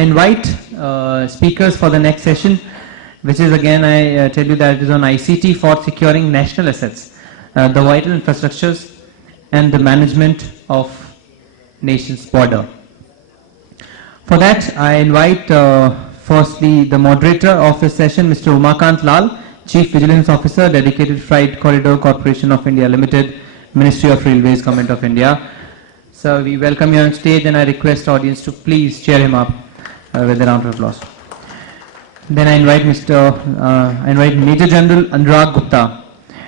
I invite speakers for the next session, which is again, I tell you that it is on ICT for securing national assets, the vital infrastructures and the management of nation's border. For that, I invite firstly the moderator of this session, Mr. Umakant Lal, Chief Vigilance Officer, Dedicated Freight Corridor Corporation of India Limited, Ministry of Railways, Government of India. So we welcome you on stage, and I request audience to please cheer him up with a round of applause. Then I invite Major General Anurag Gupta,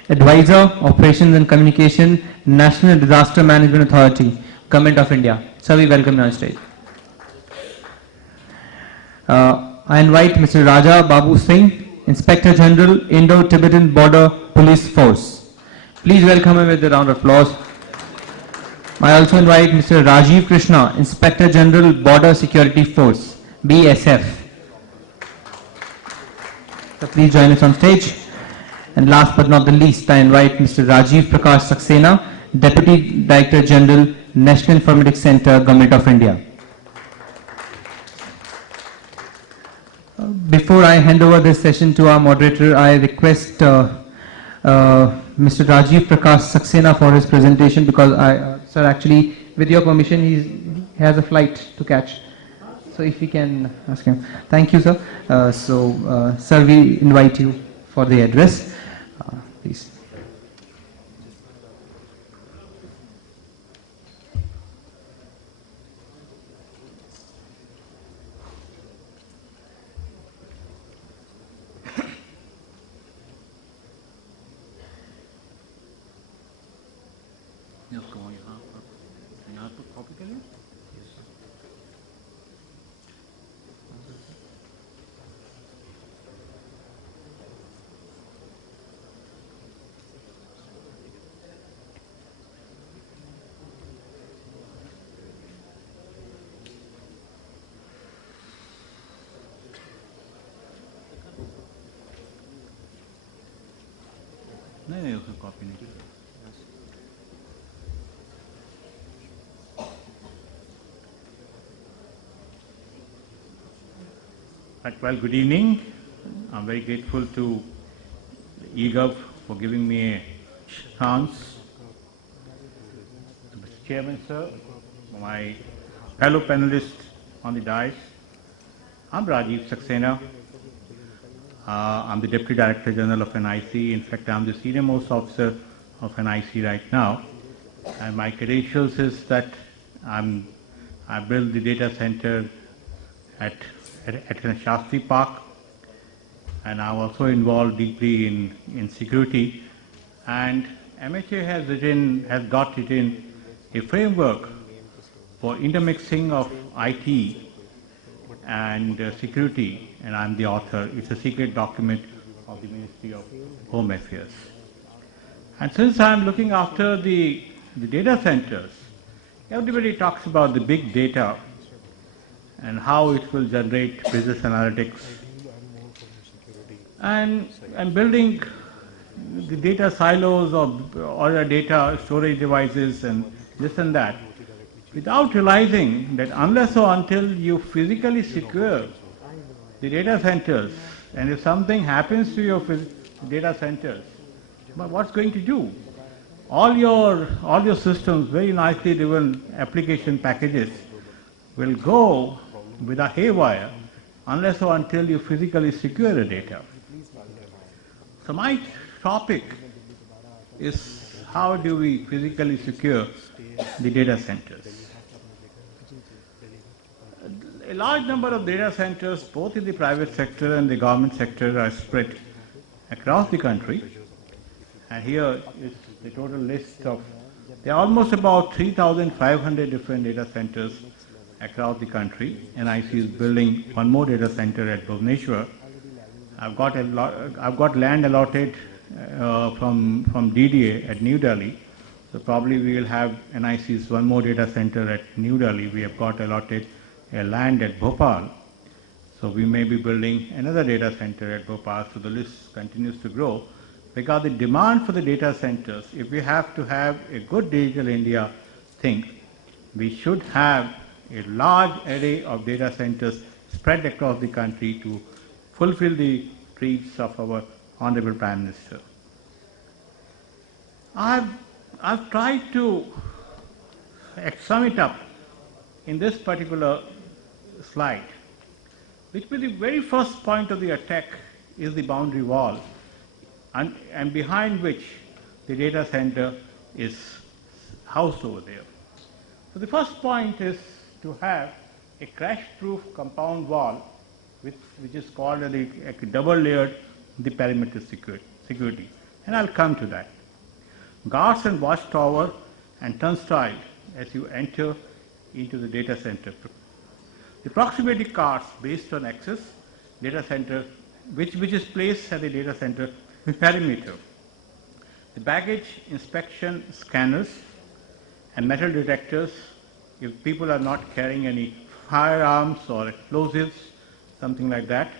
Advisor, Operations and Communication, National Disaster Management Authority, Government of India. So we welcome you on stage. I invite Mr. Raja Babu Singh, Inspector General, Indo-Tibetan Border Police Force. Please welcome him with a round of applause. I also invite Mr. Rajiv Krishna, Inspector General, Border Security Force, BSF. So please join us on stage. And last but not the least, I invite Mr. Rajiv Prakash Saxena, Deputy Director General, National Informatics Center, Government of India. Before I hand over this session to our moderator, I request Mr. Rajiv Prakash Saxena for his presentation, because sir, actually, with your permission, he has a flight to catch. So if we can ask him. Thank you, sir. Sir, we invite you for the address. Please. नहीं उसको copy नहीं किया। Well, good evening. I'm very grateful to eGov for giving me a chance. Mr. Chairman, sir, my fellow panelists on the dais, I'm Rajiv Saxena. I'm the Deputy Director General of NIC. In fact, I'm the senior most officer of NIC right now. And my credentials is that I built the data center at Shastri Park, and I'm also involved deeply in security. And MHA has got it in a framework for intermixing of IT and security, and I'm the author. It's a secret document of the Ministry of Home Affairs. And since I'm looking after the data centers, everybody talks about the big data and how it will generate business analytics. And building the data silos or the data storage devices and this and that, without realizing that unless or until you physically secure the data centers, and if something happens to your data centers, what's going to do? All your systems, very nicely driven application packages, will go with a haywire unless or until you physically secure the data. So my topic is how do we physically secure the data centers. A large number of data centers, both in the private sector and the government sector, are spread across the country. And here is the total list of, there are almost about 3,500 different data centers across the country. NIC is building one more data center at Bhubaneswar. I've got land allotted from DDA at New Delhi. So probably we will have NIC's one more data center at New Delhi. We have got allotted a land at Bhopal. So we may be building another data center at Bhopal. So the list continues to grow, because the demand for the data centers, if we have to have a good digital India thing, we should have a large array of data centers spread across the country to fulfill the dreams of our Honorable Prime Minister. I've tried to sum it up in this particular slide, which will be the very first point of the attack is the boundary wall, and behind which the data center is housed over there. So the first point is to have a crash-proof compound wall, which is called a double-layered perimeter security, and I'll come to that. Guards and watchtower and turnstile as you enter into the data center. The proximity cards based on access data center, which is placed at the data center perimeter. The baggage inspection scanners and metal detectors if people are not carrying any firearms or explosives, something like that.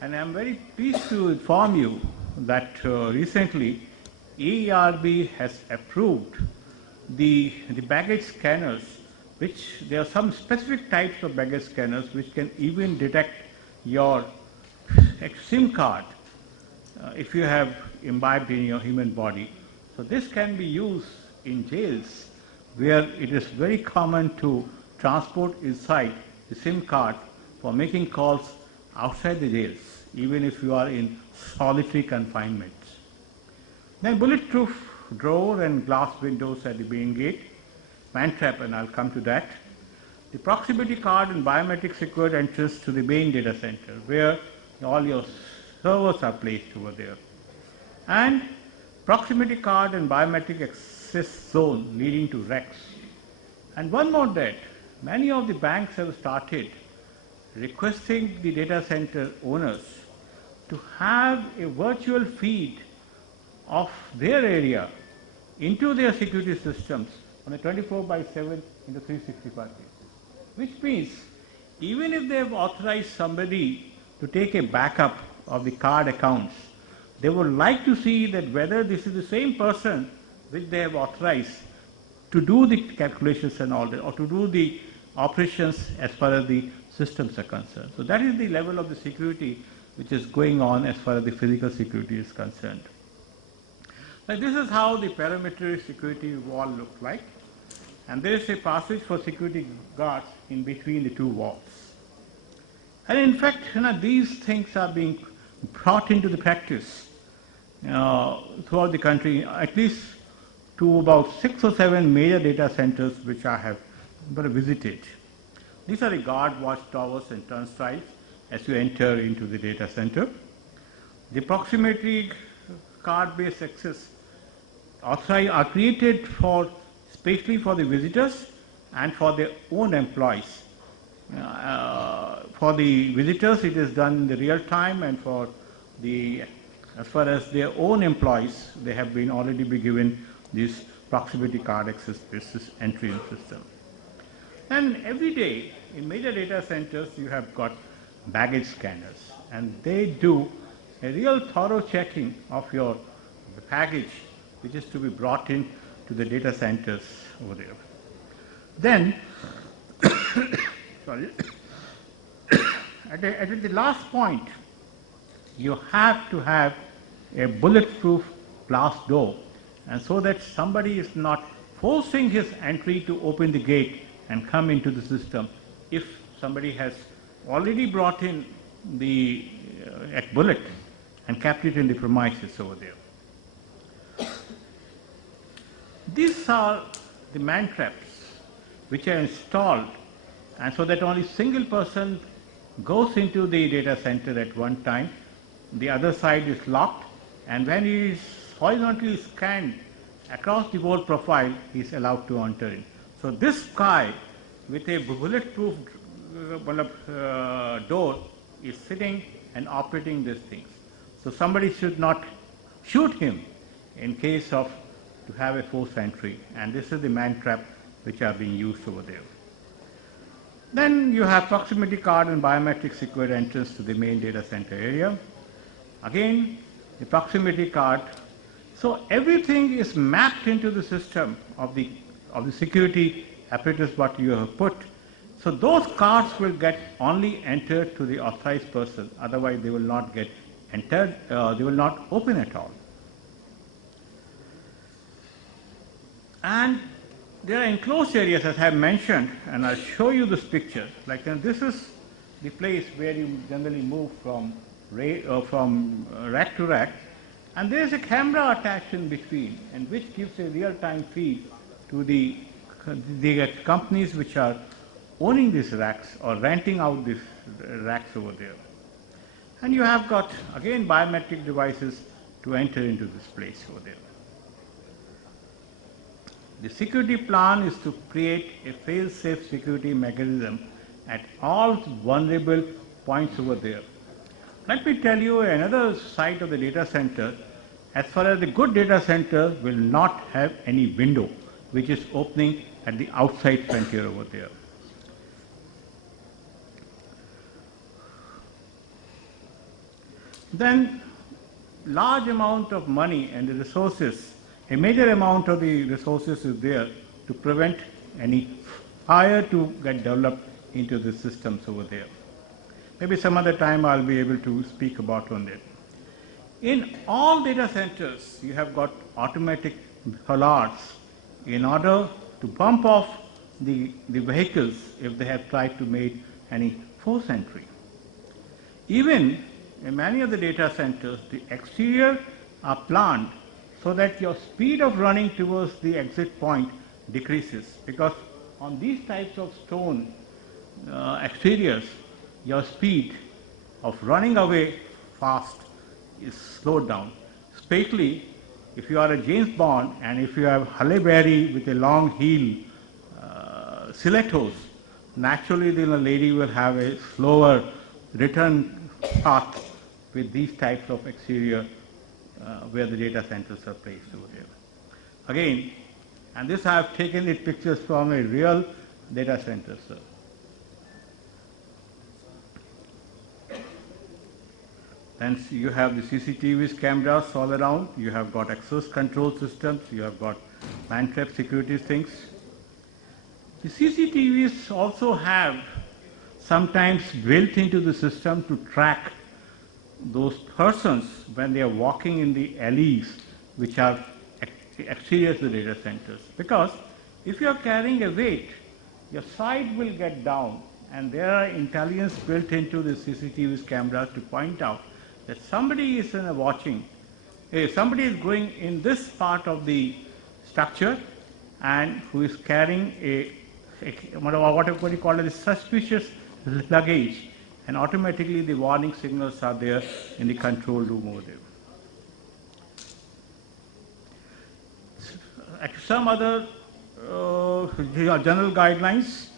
And I'm very pleased to inform you that recently EERB has approved the baggage scanners, which there are some specific types of baggage scanners which can even detect your SIM card if you have imbibed in your human body. So this can be used in jails where it is very common to transport inside the SIM card for making calls outside the jails, even if you are in solitary confinement. Then bulletproof door and glass windows at the main gate, man trap, and I'll come to that. The proximity card and biometric secured entrance to the main data center, where all your servers are placed over there. And proximity card and biometric access zone leading to racks. And one more that, many of the banks have started requesting the data center owners to have a virtual feed of their area into their security systems on a 24/7 into 365 basis. Which means even if they have authorized somebody to take a backup of the card accounts, they would like to see that whether this is the same person which they have authorized to do the calculations and all that, or to do the operations as far as the systems are concerned. So that is the level of the security which is going on as far as the physical security is concerned. Now this is how the perimeter security wall looks like, and there is a passage for security guards in between the two walls. And in fact, these things are being brought into the practice throughout the country, at least to about 6 or 7 major data centers which I have visited. These are the guard watchtowers and turnstiles as you enter into the data center. The proximity card-based access are created especially for the visitors and for their own employees. For the visitors, it is done in the real time, and as far as their own employees, they have already been given this proximity card access entry system. And every day in major data centers, you have got baggage scanners, and they do a real thorough checking of the package which is to be brought in to the data centers over there. Then, sorry, at the last point, you have to have a bulletproof glass door, and so that somebody is not forcing his entry to open the gate and come into the system if somebody has already brought in the bullet and kept it in the premises over there. These are the man traps which are installed, and so that only single person goes into the data center at one time. The other side is locked, and when he is horizontally scanned across the whole profile, he is allowed to enter in. So this guy with a bulletproof door is sitting and operating these things. So somebody should not shoot him in case of to have a forced entry, and this is the man trap which are being used over there. Then you have proximity card and biometric secured entrance to the main data center area. Again, the proximity card. So everything is mapped into the system of the security apparatus what you have put, So those cards will get only entered to the authorized person, otherwise they will not get entered, they will not open at all. And there are enclosed areas, as I have mentioned, and I'll show you this picture. Like this is the place where you generally move from rack to rack, and there is a camera attached in between, and which gives a real-time feed to the companies which are owning these racks or renting out these racks over there. And you have got, again, biometric devices to enter into this place over there. The security plan is to create a fail-safe security mechanism at all vulnerable points over there. Let me tell you another side of the data center. As far as the good data center will not have any window which is opening at the outside frontier over there. Then large amount of money and the resources, a major amount of the resources is there to prevent any fire to get developed into the systems over there. Maybe some other time I'll be able to speak about on that. In all data centers, you have got automatic alerts in order to bump off the vehicles if they have tried to make any force entry. Even in many of the data centers, the exterior are planned so that your speed of running towards the exit point decreases, because on these types of stone exteriors, your speed of running away fast is slowed down. Especially if you are a James Bond and if you have Halle Berry with a long heel stilettos, naturally the lady will have a slower return path with these types of exterior where the data centers are placed over there. Again, and this I have taken it pictures from a real data center, sir. Then you have the CCTVs, cameras all around. You have got access control systems. You have got man-trap security things. The CCTVs also have sometimes built into the system to track those persons when they are walking in the alleys which are exterior to the data centers. Because if you are carrying a weight, your side will get down, and there are intelligence built into the CCTVs cameras to point out that somebody is watching, somebody is going in this part of the structure and who is carrying what you call it, suspicious luggage, and automatically the warning signals are there in the control room over there. Some other general guidelines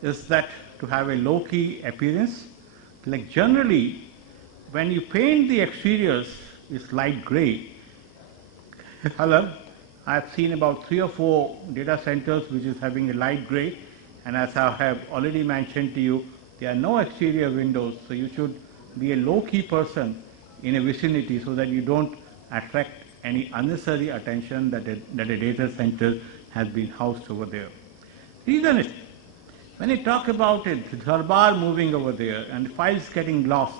is that to have a low-key appearance, like generally when you paint the exteriors is light gray color. I've seen about 3 or 4 data centers which is having a light gray, and as I have already mentioned to you, there are no exterior windows, so you should be a low-key person in a vicinity so that you don't attract any unnecessary attention that a data center has been housed over there. Reason is, when you talk about a Darbar moving over there and files getting lost,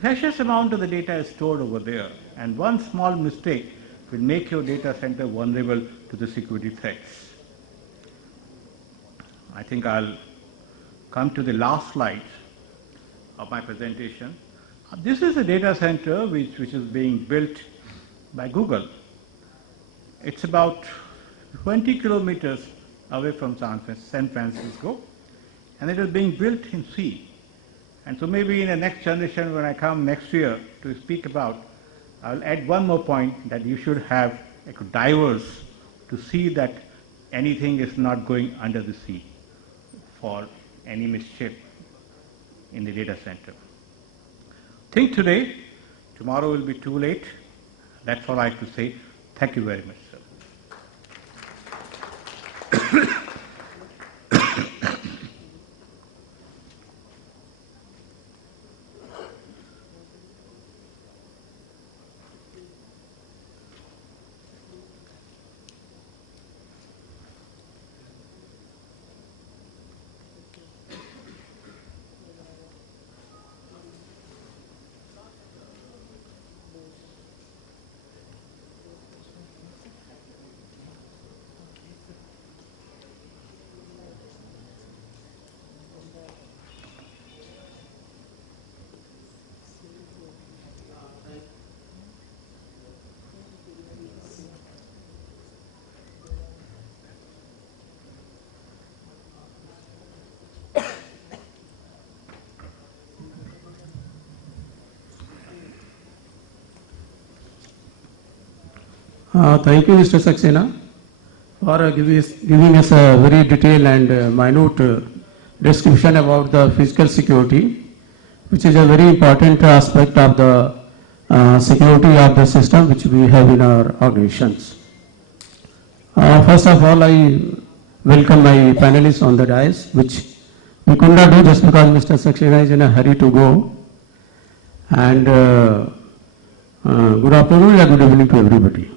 precious amount of the data is stored over there, and one small mistake will make your data center vulnerable to the security threats. I think I'll come to the last slide of my presentation. This is a data center which is being built by Google. It's about 20 kilometers away from San Francisco, and it is being built in sea. And so maybe in the next generation, when I come next year to speak about, I'll add one more point, that you should have divers to see that anything is not going under the sea for any mischief in the data center. Think today, tomorrow will be too late. That's all I have to say. Thank you very much, sir. Thank you, Mr. Saxena, for giving us a very detailed and minute description about the physical security, which is a very important aspect of the security of the system which we have in our organizations. First of all, I welcome my panelists on the dais, which we could not do just because Mr. Saxena is in a hurry to go. And good afternoon and good evening to everybody.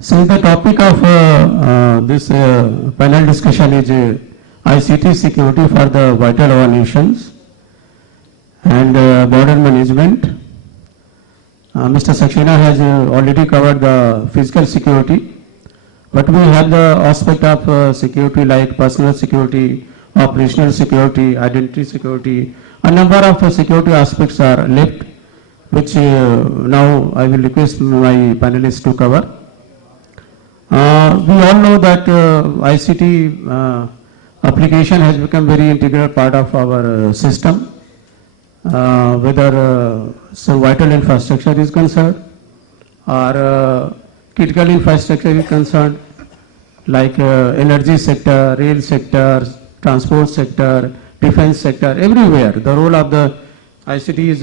Since the topic of this panel discussion is ICT security for the vital of our nations and border management, Mr. Saxena has already covered the physical security, but we have the aspect of security like personal security, operational security, identity security. A number of security aspects are left, which now I will request my panelists to cover. We all know that ICT application has become very integral part of our system, whether so vital infrastructure is concerned or critical infrastructure is concerned, like energy sector, rail sector, transport sector, defense sector, everywhere. The role of the ICT is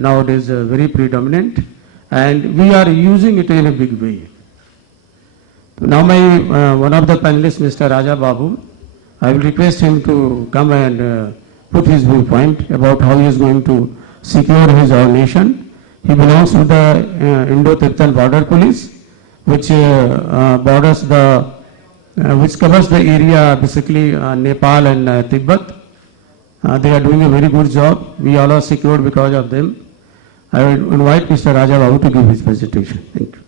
nowadays very predominant, and we are using it in a big way. Now my one of the panelists, Mr. Raja Babu, I will request him to come and put his viewpoint about how he is going to secure his own nation. He belongs to the Indo-Tibetan Border Police, which borders the, which covers the area basically Nepal and Tibet. They are doing a very good job. We all are secured because of them. I will invite Mr. Raja Babu to give his presentation. Thank you.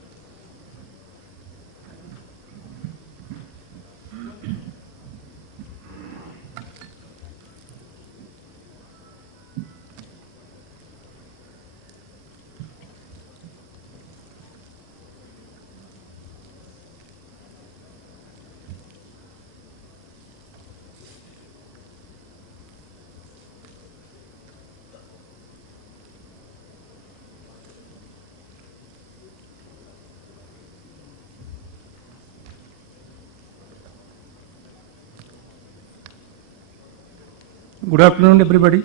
Good afternoon, everybody.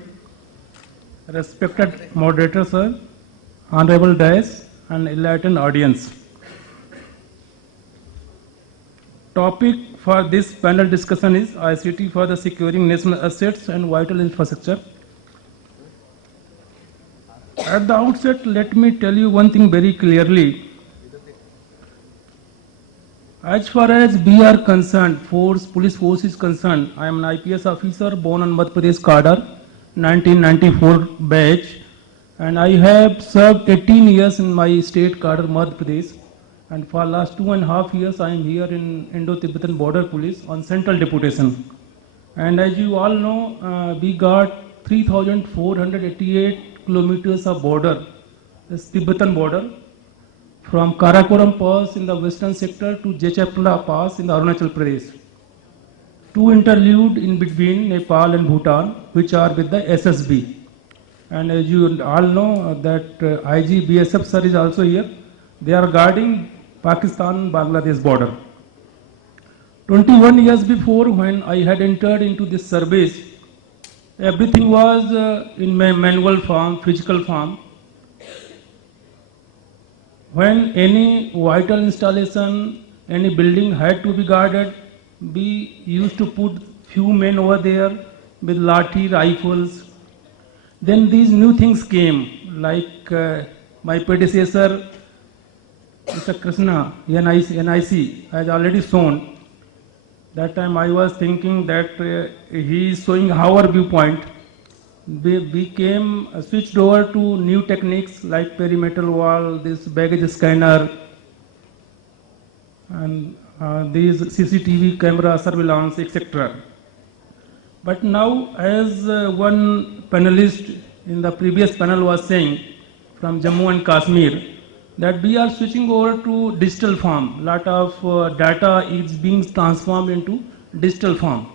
Respected moderator, sir, honorable dais, and enlightened audience. Topic for this panel discussion is ICT for the securing national assets and vital infrastructure. At the outset, let me tell you one thing very clearly. As far as we are concerned, police force is concerned, I am an IPS officer born on Madhya Pradesh cadre, 1994 batch, and I have served 18 years in my state cadre, Madhya Pradesh, and for last 2.5 years I am here in Indo-Tibetan Border Police on central deputation. And as you all know, we got 3,488 kilometers of border, this Tibetan border, from Karakoram Pass in the western sector to Jechapla Pass in the Arunachal Pradesh. Two interlude in between Nepal and Bhutan, which are with the SSB. And as you all know that IG BSF sir is also here. They are guarding Pakistan-Bangladesh border. 21 years before, when I had entered into this service, everything was in my manual form, physical form. When any vital installation, any building had to be guarded, we used to put few men over there with lathi, rifles. Then these new things came, like my predecessor, Mr. Krishna, NIC, has already shown. That time I was thinking that he is showing our viewpoint. We came switched over to new techniques like perimeter wall, this baggage scanner, and these CCTV camera surveillance, etc. But now, as one panelist in the previous panel was saying from Jammu and Kashmir, that we are switching over to digital form. Lot of data is being transformed into digital form.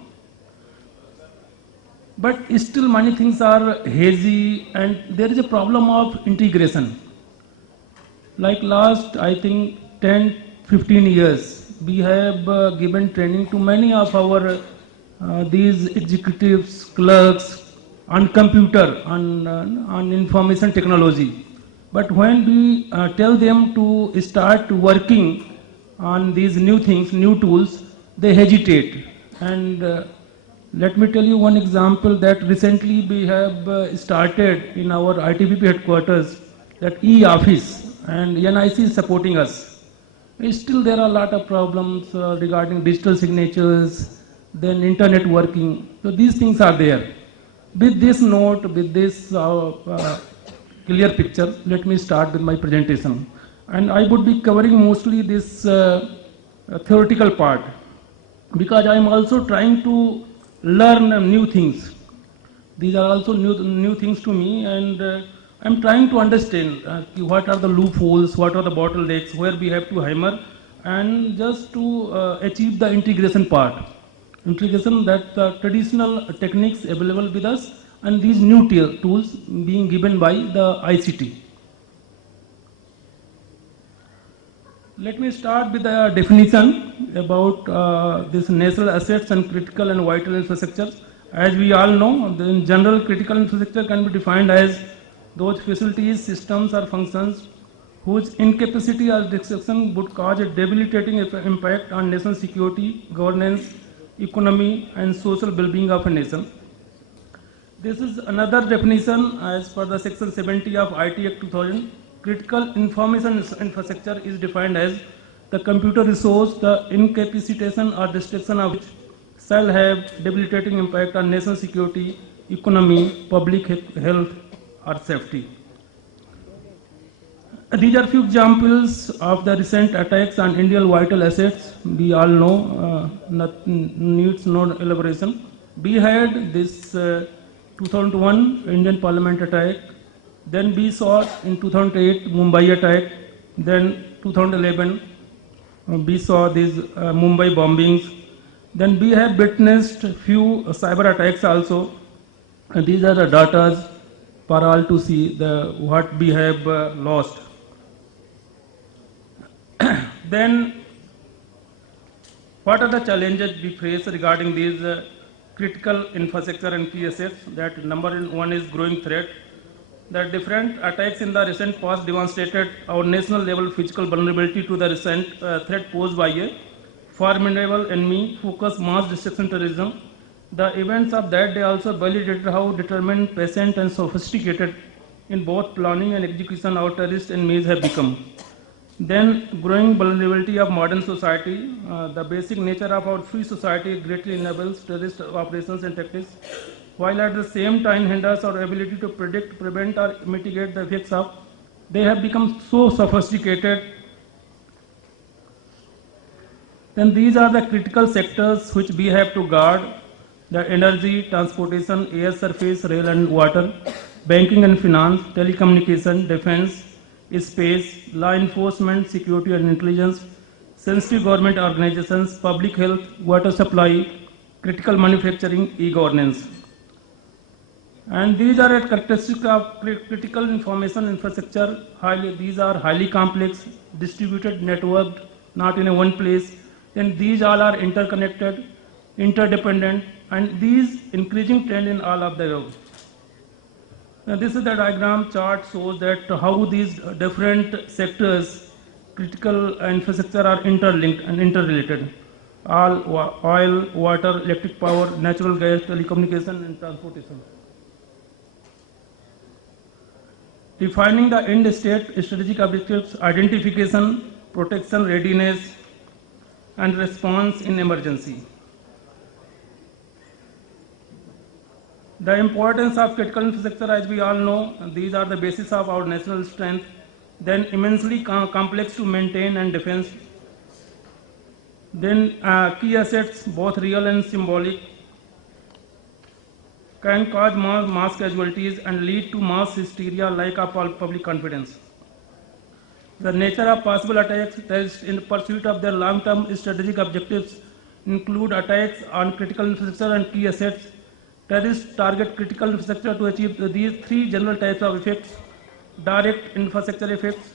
But still many things are hazy and there is a problem of integration. Like last, I think 10, 15 years, we have given training to many of our these executives, clerks on computer, on information technology. But when we tell them to start working on these new things, new tools, they hesitate. And let me tell you one example that recently we have started in our ITBP headquarters, that e-office, and NIC is supporting us. Still there are a lot of problems regarding digital signatures, then internet working. So these things are there. With this note, with this clear picture, let me start with my presentation. And I would be covering mostly this theoretical part, because I am also trying to learn new things. These are also new things to me, and I'm trying to understand what are the loopholes, what are the bottlenecks, where we have to hammer, and just to achieve the integration part. Integration, that the traditional techniques available with us and these new tools being given by the ICT. Let me start with the definition about this national assets and critical and vital infrastructure. As we all know, in general, critical infrastructure can be defined as those facilities, systems, or functions whose incapacity or destruction would cause a debilitating impact on nation security, governance, economy, and social well-being of a nation. This is another definition as per the section 70 of IT Act 2000. Critical information infrastructure is defined as the computer resource, the incapacitation or destruction of which shall have debilitating impact on nation security, economy, public health, or safety. These are few examples of the recent attacks on Indian vital assets. We all know, needs no elaboration. We had this 2001 Indian Parliament attack. Then we saw in 2008 Mumbai attack. Then 2011 we saw these Mumbai bombings. Then we have witnessed few cyber attacks also. And these are the data for all to see what we have lost. Then, what are the challenges we face regarding these critical infrastructure and key assets? That number one is growing threat. The different attacks in the recent past demonstrated our national level physical vulnerability to the recent threat posed by a formidable enemy, focused mass destruction terrorism. The events of that day also validated how determined, patient, and sophisticated in both planning and execution our terrorist enemies have become. Then, growing vulnerability of modern society. The basic nature of our free society greatly enables terrorist operations and tactics, while at the same time hinders our ability to predict, prevent, or mitigate the effects of. They have become so sophisticated. Then these are the critical sectors which we have to guard: the energy, transportation, air, surface, rail, and water, banking and finance, telecommunication, defense, space, law enforcement, security and intelligence, sensitive government organizations, public health, water supply, critical manufacturing, e-governance. And these are characteristics of critical information infrastructure. These are highly complex, distributed, networked, not in a one place. Then these all are interconnected, interdependent, and these increasing trend in all of the above. Now this is the diagram chart shows that how these different sectors, critical infrastructure, are interlinked and interrelated. All oil, water, electric power, natural gas, telecommunication, and transportation. Defining the end state, strategic objectives, identification, protection, readiness, and response in emergency. The importance of critical infrastructure, as we all know, these are the basis of our national strength, then immensely complex to maintain and defense. Then key assets, both real and symbolic, can cause mass casualties and lead to mass hysteria, lack of public confidence. The nature of possible attacks in pursuit of their long-term strategic objectives include attacks on critical infrastructure and key assets. Terrorists target critical infrastructure to achieve these three general types of effects: direct infrastructure effects,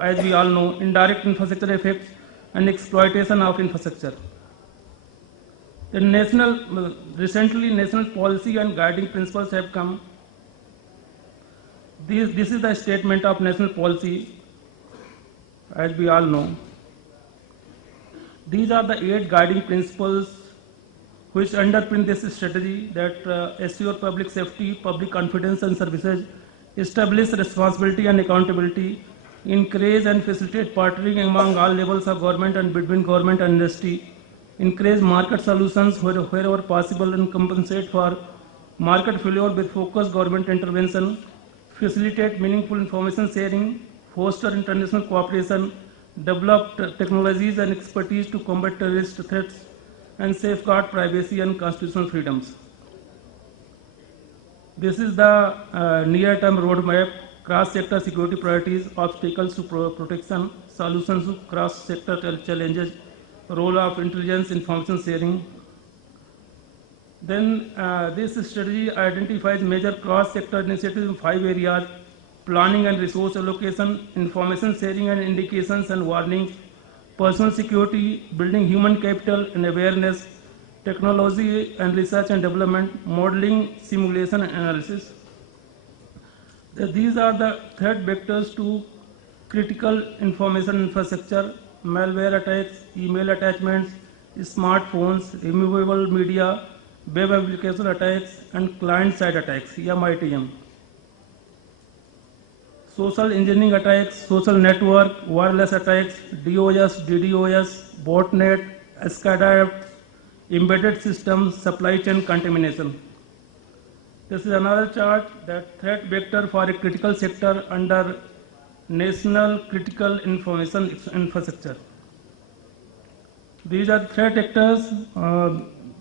as we all know, indirect infrastructure effects, and exploitation of infrastructure. Recently national policy and guiding principles have come. This is the statement of national policy, as we all know. These are the 8 guiding principles which underpin this strategy that assure public safety, public confidence and services, establish responsibility and accountability, encourage and facilitate partnering among all levels of government and between government and industry, encourage market solutions wherever possible and compensate for market failure with focused government intervention, facilitate meaningful information sharing, foster international cooperation, develop technologies and expertise to combat terrorist threats, and safeguard privacy and constitutional freedoms. This is the near-term roadmap: cross-sector security priorities, obstacles to protection, solutions to cross-sector challenges, role of intelligence information sharing. Then this strategy identifies major cross-sector initiatives in 5 areas: planning and resource allocation, information sharing and indications and warnings, personal security, building human capital and awareness, technology and research and development, modeling, simulation and analysis. These are the threat vectors to critical information infrastructure: malware attacks, email attachments, smartphones, removable media, web application attacks, and client-side attacks, MITM. Social engineering attacks, social network, wireless attacks, DOS, DDoS, botnet, SCADA, embedded systems, supply chain contamination. This is another chart, that threat vector for a critical sector under National Critical Information Infrastructure. These are threat actors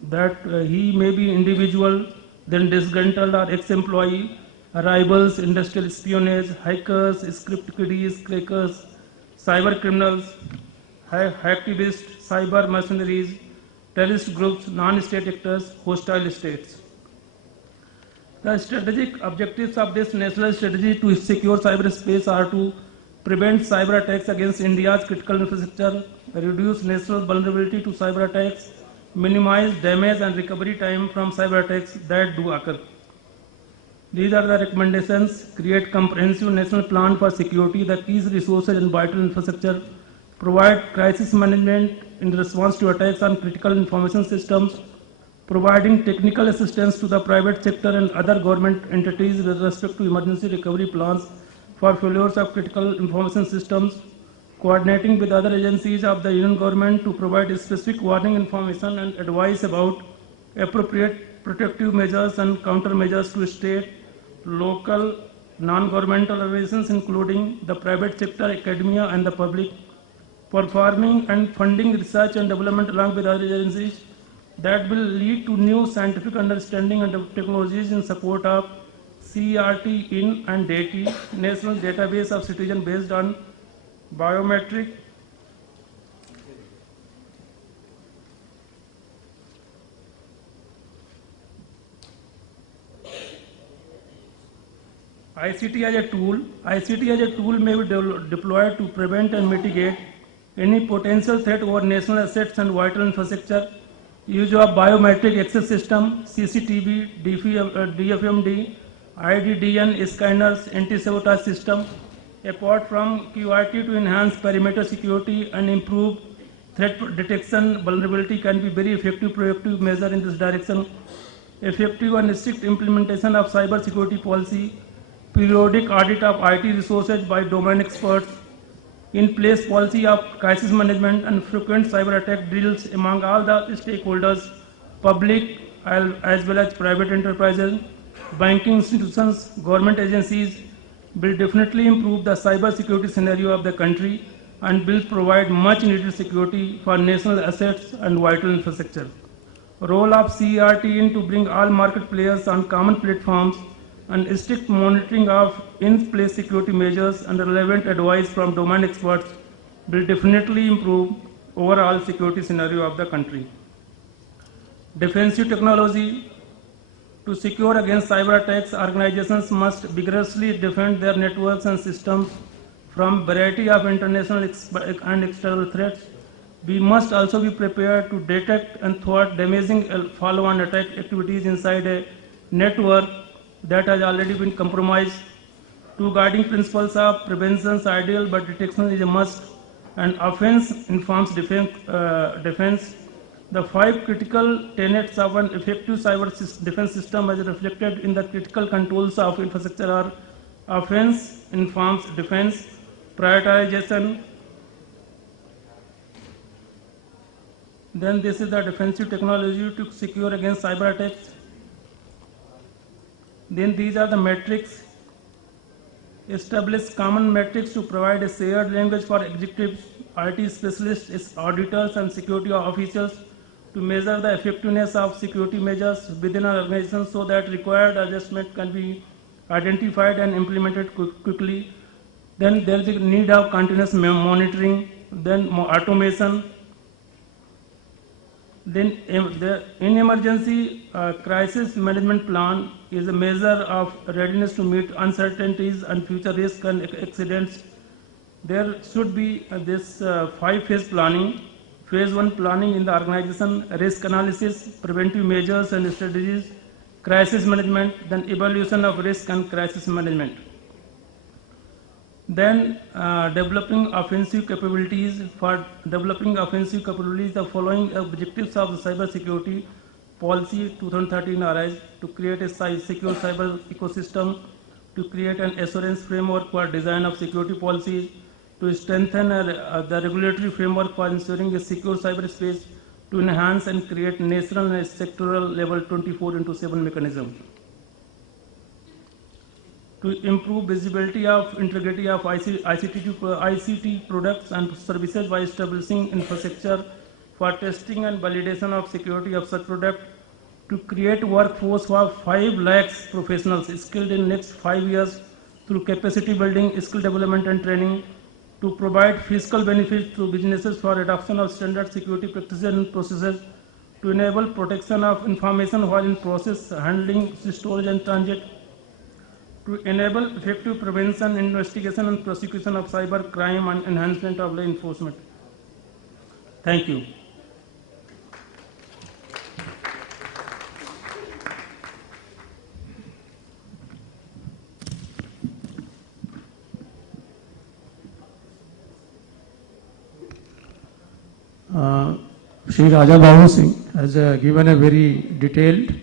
that he may be individual, then disgruntled or ex-employee, rivals, industrial espionage, hackers, script kiddies, crackers, cyber criminals, hacktivists, cyber mercenaries, terrorist groups, non-state actors, hostile states. The strategic objectives of this national strategy to secure cyberspace are to prevent cyber attacks against India's critical infrastructure, reduce national vulnerability to cyber attacks, minimize damage and recovery time from cyber attacks that do occur. These are the recommendations: create comprehensive national plan for security, the keys, resources and vital infrastructure, provide crisis management in response to attacks on critical information systems, providing technical assistance to the private sector and other government entities with respect to emergency recovery plans for failures of critical information systems, coordinating with other agencies of the Union government to provide specific warning information and advice about appropriate protective measures and countermeasures to state, local, non-governmental organizations including the private sector, academia and the public, performing and funding research and development along with other agencies that will lead to new scientific understanding and technologies in support of CERT in and DATI, National Database of Citizens based on biometric ICT as a tool may be deployed to prevent and mitigate any potential threat over national assets and vital infrastructure. Use of biometric access system, CCTV, DFMD, IDDN scanners, anti-sabotage system, apart from QRT to enhance perimeter security and improve threat detection. Vulnerability can be very effective proactive measure in this direction. Effective and strict implementation of cyber security policy, periodic audit of IT resources by domain experts, in place policy of crisis management and frequent cyber attack drills among all the stakeholders, public as well as private enterprises, banking institutions, government agencies, will definitely improve the cyber security scenario of the country and will provide much needed security for national assets and vital infrastructure. Role of CERT in to bring all market players on common platforms and strict monitoring of in-place security measures and relevant advice from domain experts will definitely improve overall security scenario of the country. Defensive technology, To secure against cyber attacks, organizations must vigorously defend their networks and systems from variety of international and external threats. We must also be prepared to detect and thwart damaging follow-on attack activities inside a network that has already been compromised. Two guiding principles of prevention is ideal, but detection is a must, and offense informs defense. The 5 critical tenets of an effective cyber defense system as reflected in the critical controls of infrastructure are offense informs defense, prioritization. Then this is the defensive technology to secure against cyber attacks. Then these are the metrics. Establish common metrics to provide a shared language for executives, IT specialists, auditors, and security officials to measure the effectiveness of security measures within our organization so that required adjustment can be identified and implemented quickly. Then there is a need of continuous monitoring, then automation. Then in emergency crisis management plan is a measure of readiness to meet uncertainties and future risks and accidents. There should be this 5-phase planning. Phase 1 planning in the organization, risk analysis, preventive measures and strategies, crisis management, then evaluation of risk and crisis management. Then developing offensive capabilities. For developing offensive capabilities, the following objectives of the cyber security policy 2013 arise: to create a secure cyber ecosystem, to create an assurance framework for design of security policies, to strengthen the regulatory framework for ensuring a secure cyberspace, to enhance and create national and sectoral level 24/7 mechanism, to improve visibility of integrity of ICT products and services by establishing infrastructure for testing and validation of security of such product, to create workforce of 5 lakhs professionals skilled in next 5 years through capacity building, skill development and training, to provide fiscal benefits to businesses for adoption of standard security practices and processes, to enable protection of information while in process, handling, storage and transit, to enable effective prevention, investigation and prosecution of cyber crime and enhancement of law enforcement. Thank you. Shri Raja Babu Singh has given a very detailed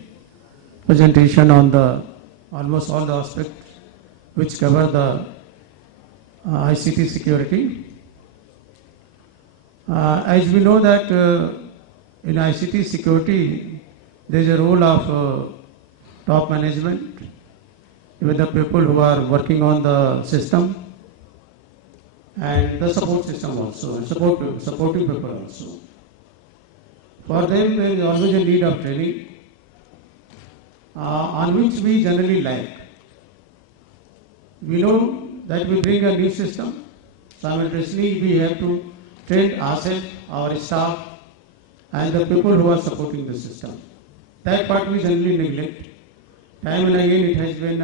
presentation on the almost all the aspects which cover the ICT security. As we know that in ICT security there is a role of top management, even the people who are working on the system and the support system also, and supporting people also. For them there is always a need of training on which we generally lack. We know that we bring a new system, simultaneously we have to train ourselves, our staff and the people who are supporting the system. That part we generally neglect. Time and again it has been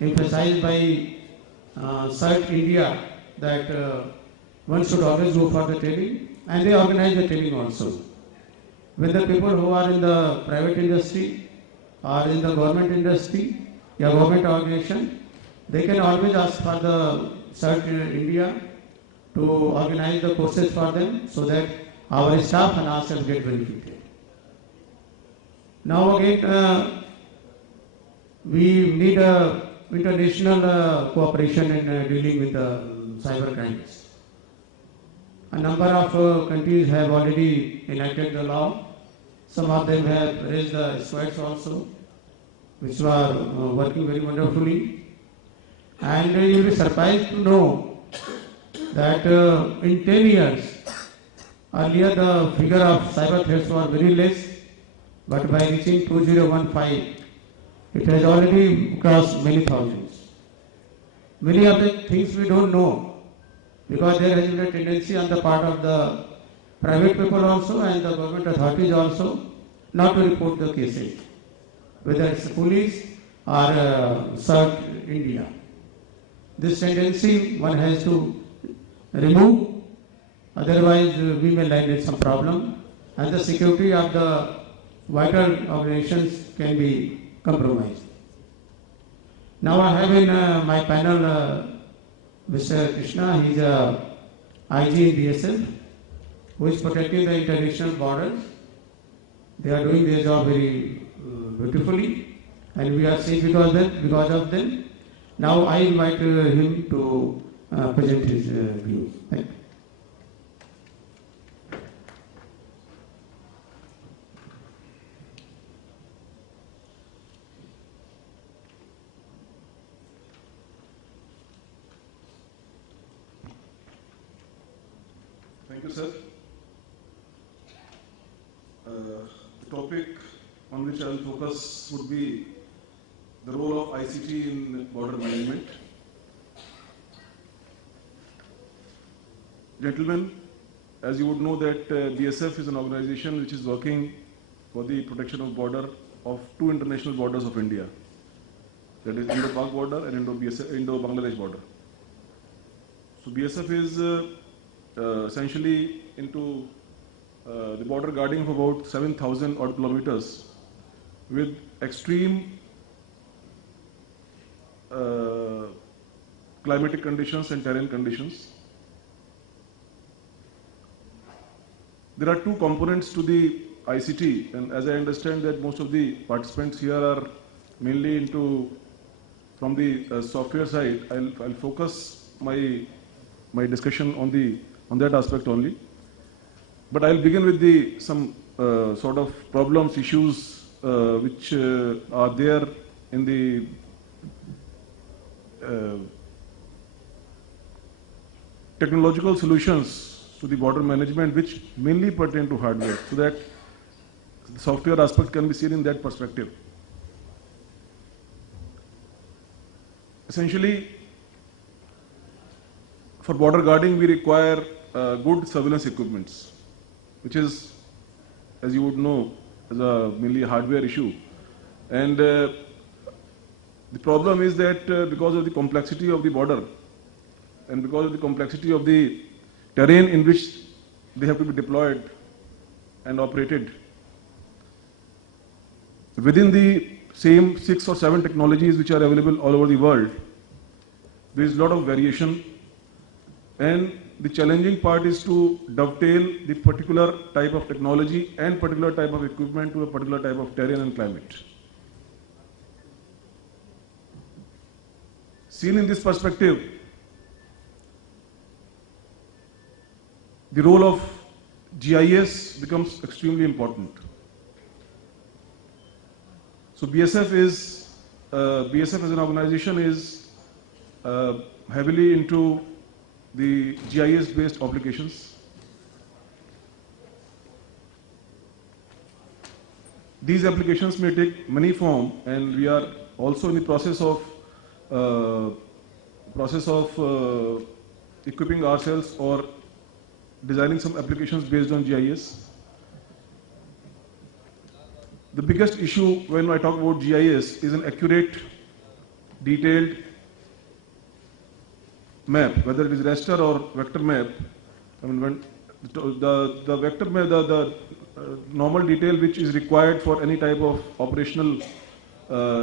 emphasized by CERT India that one should always go for the training, and they organize the training also. With the people who are in the private industry or in the government industry, or government organization, they can always ask for the CERT India to organize the courses for them so that our staff and ourselves get benefited. Now again, we need international cooperation in dealing with cyber crimes. A number of countries have already enacted the law. Some of them have raised the squads also, which are working very wonderfully. And you will be surprised to know that in 10 years, earlier the figure of cyber threats was very less, but by reaching 2015, it has already crossed many thousands. Many of the things we don't know, because there has been a tendency on the part of the private people also and the government authorities also not to report the cases. whether it's police or search India. This tendency one has to remove, otherwise we may land in some problem and the security of the vital organizations can be compromised. Now I have in my panel Mr. Krishna, he is a IG in BSF, who is protecting the international borders. They are doing their job very beautifully, and we are seeing because of them. Now I invite him to present his views. Thank you. Thank you, sir. The topic on which I will focus would be the role of ICT in border management. Gentlemen, as you would know that BSF is an organization which is working for the protection of border of two international borders of India, that is Indo-Pak border and Indo-Bangladesh border. So BSF is essentially into the border guarding of about 7,000 odd kilometers with extreme climatic conditions and terrain conditions. There are two components to the ICT, and as I understand that most of the participants here are mainly into from the software side, I'll focus my discussion on that aspect only. But I'll begin with some sort of problems, issues which are there in the technological solutions to the border management, which mainly pertain to hardware, so that the software aspect can be seen in that perspective. Essentially, for border guarding, we require good surveillance equipments, which is, as you would know, is mainly a hardware issue. And the problem is that because of the complexity of the border and because of the complexity of the terrain in which they have to be deployed and operated, within the same 6 or 7 technologies which are available all over the world, there is a lot of variation, and the challenging part is to dovetail the particular type of technology and particular type of equipment to a particular type of terrain and climate. Seen in this perspective, the role of GIS becomes extremely important. So BSF as an organization is heavily into the GIS-based applications. These applications may take many forms, and we are also in the process of equipping ourselves or designing some applications based on GIS. The biggest issue when I talk about GIS is an accurate, detailed map, whether it is raster or vector map. I mean, when the vector map, the normal detail which is required for any type of operational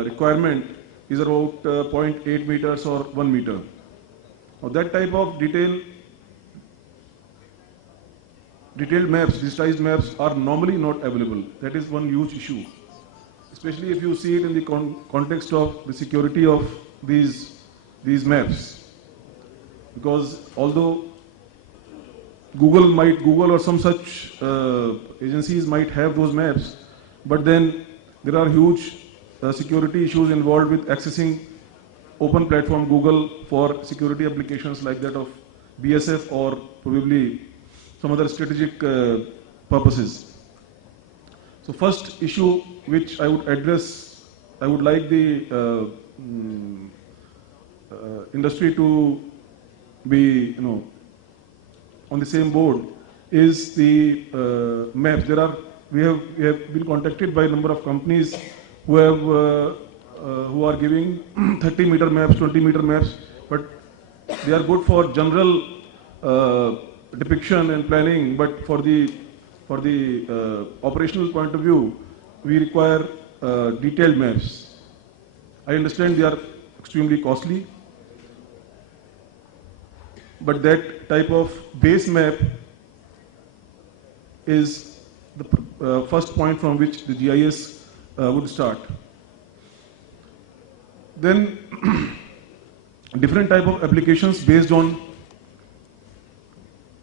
requirement is about 0.8 meters or 1 meter. Now that type of detailed maps, digitized maps, are normally not available. That is one huge issue, especially if you see it in the context of the security of these maps. Because although Google or some such agencies might have those maps, but then there are huge security issues involved with accessing open platform Google for security applications like that of BSF or probably some other strategic purposes. So first issue which I would address, I would like the industry to be, on the same board, is the maps. We have been contacted by a number of companies who are giving 30-meter maps, 20-meter maps, but they are good for general depiction and planning. But for the operational point of view, we require detailed maps. I understand they are extremely costly, but that type of base map is the first point from which the GIS would start. Then different type of applications based on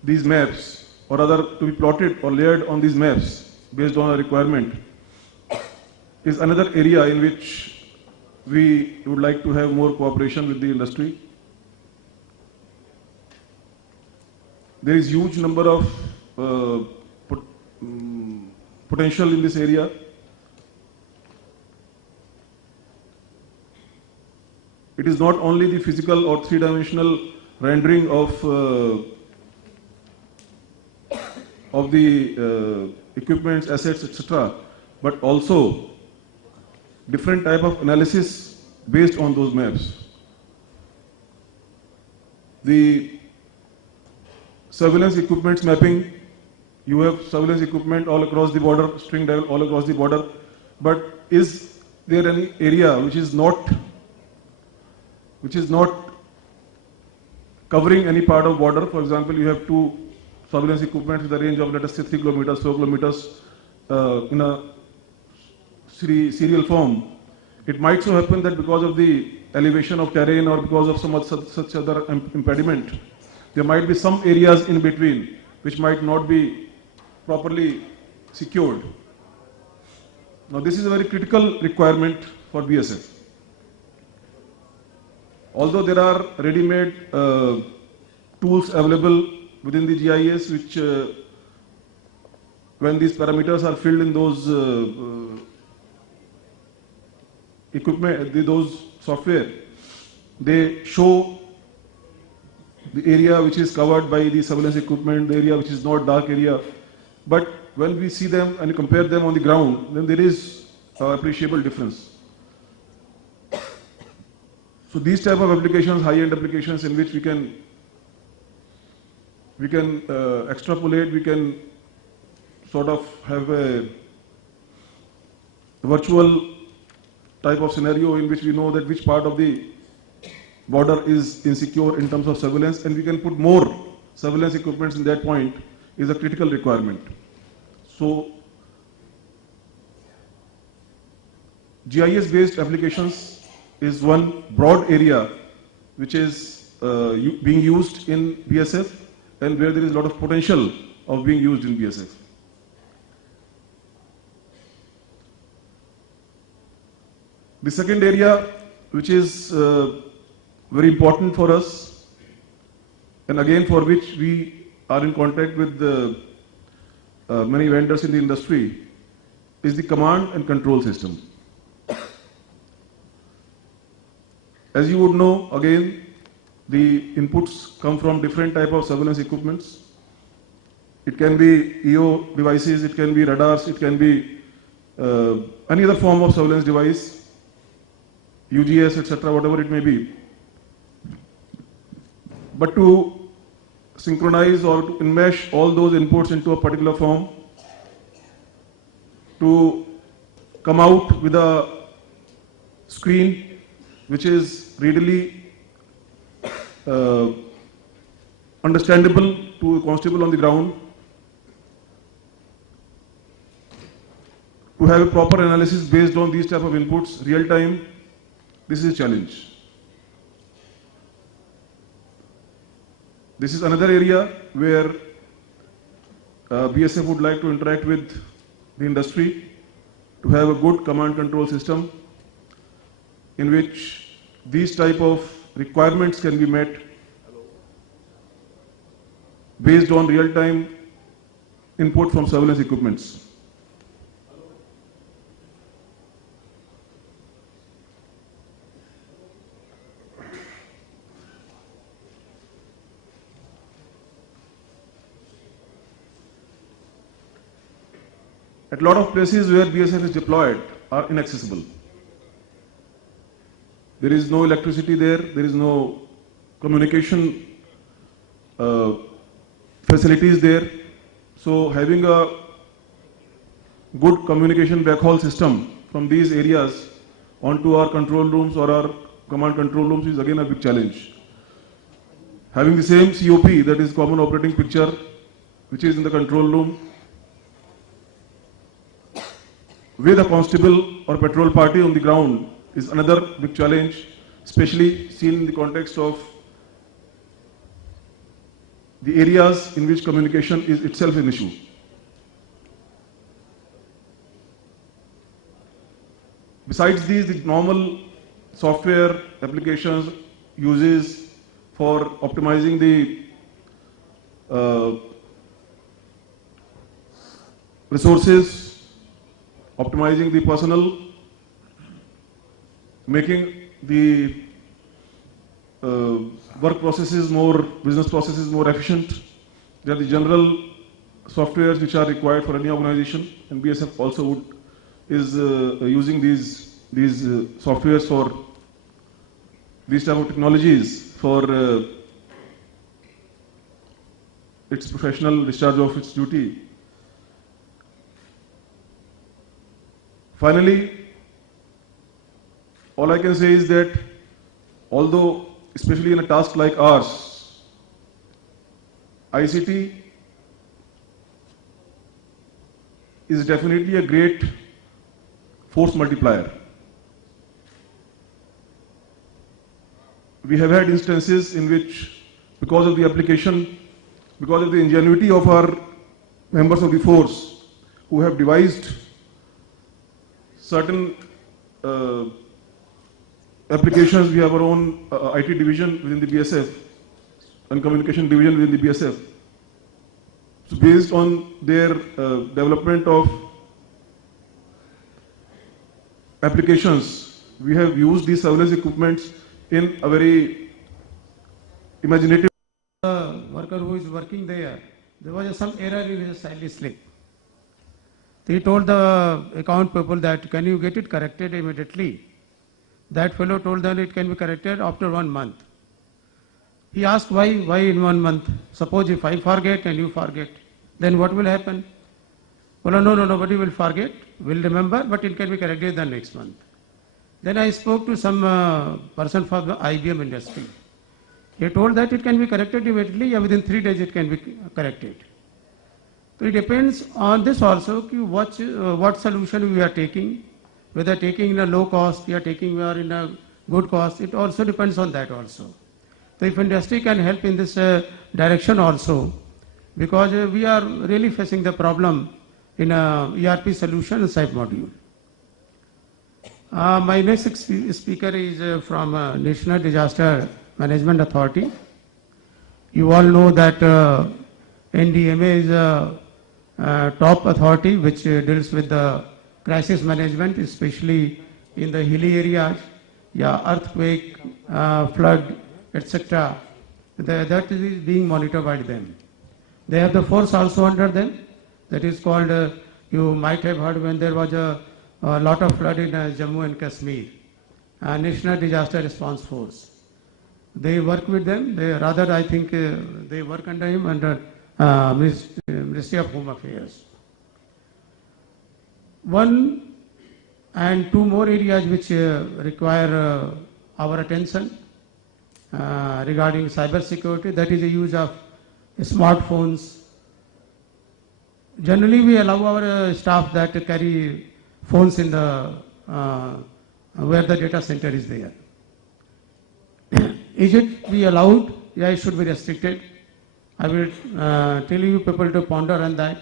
these maps, or rather to be plotted or layered on these maps based on a requirement, is another area in which we would like to have more cooperation with the industry. There is huge number of potential in this area. It is not only the physical or three-dimensional rendering of the equipments, assets, etc., but also different type of analysis based on those maps. The surveillance equipments mapping, you have surveillance equipment all across the border, string dial all across the border, but is there any area which is not covering any part of border? For example, you have two surveillance equipment with a range of, let us say, 3 kilometers, 4 kilometers in a serial form. It might so happen that because of the elevation of terrain or because of some such other impediment, there might be some areas in between which might not be properly secured. Now, this is a very critical requirement for BSF. Although there are ready-made tools available within the GIS, which when these parameters are filled in those equipment, those software, they show the area which is covered by the surveillance equipment, the area which is not dark area. But when we see them and compare them on the ground, then there is appreciable difference. So these type of applications, high-end applications in which we can extrapolate, we can sort of have a virtual type of scenario in which we know that which part of the border is insecure in terms of surveillance, and we can put more surveillance equipments in that point, is a critical requirement. So GIS-based applications is one broad area which is being used in BSF and where there is a lot of potential of being used in BSF. The second area which is very important for us, and again for which we are in contact with many vendors in the industry, is the command and control system. As you would know, again, the inputs come from different type of surveillance equipments. It can be EO devices, it can be radars, it can be any other form of surveillance device, UGS, etc., whatever it may be. But to synchronize or to enmesh all those inputs into a particular form, to come out with a screen which is readily understandable to a constable on the ground, to have a proper analysis based on these type of inputs, real time, this is a challenge. This is another area where BSF would like to interact with the industry to have a good command control system in which these type of requirements can be met based on real-time input from surveillance equipments. At a lot of places where BSF is deployed, are inaccessible. There is no electricity there, there is no communication facilities there. So having a good communication backhaul system from these areas onto our control rooms or our command control rooms is again a big challenge. Having the same COP, that is common operating picture, which is in the control room, with a constable or patrol party on the ground is another big challenge, especially seen in the context of the areas in which communication is itself an issue. Besides these, the normal software applications uses for optimizing the resources, optimizing the personnel, making the work processes more, business processes more efficient. They are the general softwares which are required for any organization, and BSF also is using these softwares for these type of technologies for its professional discharge of its duty. Finally, all I can say is that although, especially in a task like ours, ICT is definitely a great force multiplier. We have had instances in which, because of the application, because of the ingenuity of our members of the force who have devised certain applications, we have our own IT division within the BSF and communication division within the BSF. So based on their development of applications, we have used these surveillance equipments in a very imaginative. The worker who is working there was some error in his salary slip. He told the account people that, can you get it corrected immediately? That fellow told them it can be corrected after 1 month. He asked why in 1 month? Suppose if I forget and you forget, then what will happen? Well, no, nobody will forget, will remember, but it can be corrected the next month. Then I spoke to some person from the IBM industry. He told that it can be corrected immediately, within 3 days it can be corrected. So it depends on this also, what solution we are taking, whether taking in a low cost, we are taking or in a good cost, it also depends on that also. So if industry can help in this direction also, because we are really facing the problem in a ERP solution SIPE module. My next speaker is from National Disaster Management Authority. You all know that NDMA is a top authority which deals with the crisis management, especially in the hilly areas, earthquake, flood, etc. That is being monitored by them. They have the force also under them. That is called, you might have heard when there was a lot of flood in Jammu and Kashmir, National Disaster Response Force. They work with them. I think they work under him, under Ministry of Home Affairs. 1 and 2 more areas which require our attention regarding cyber security, that is the use of smartphones. Generally, we allow our staff that to carry phones in the where the data center is there. Is it be allowed? Yeah, it should be restricted. I will tell you people to ponder on that.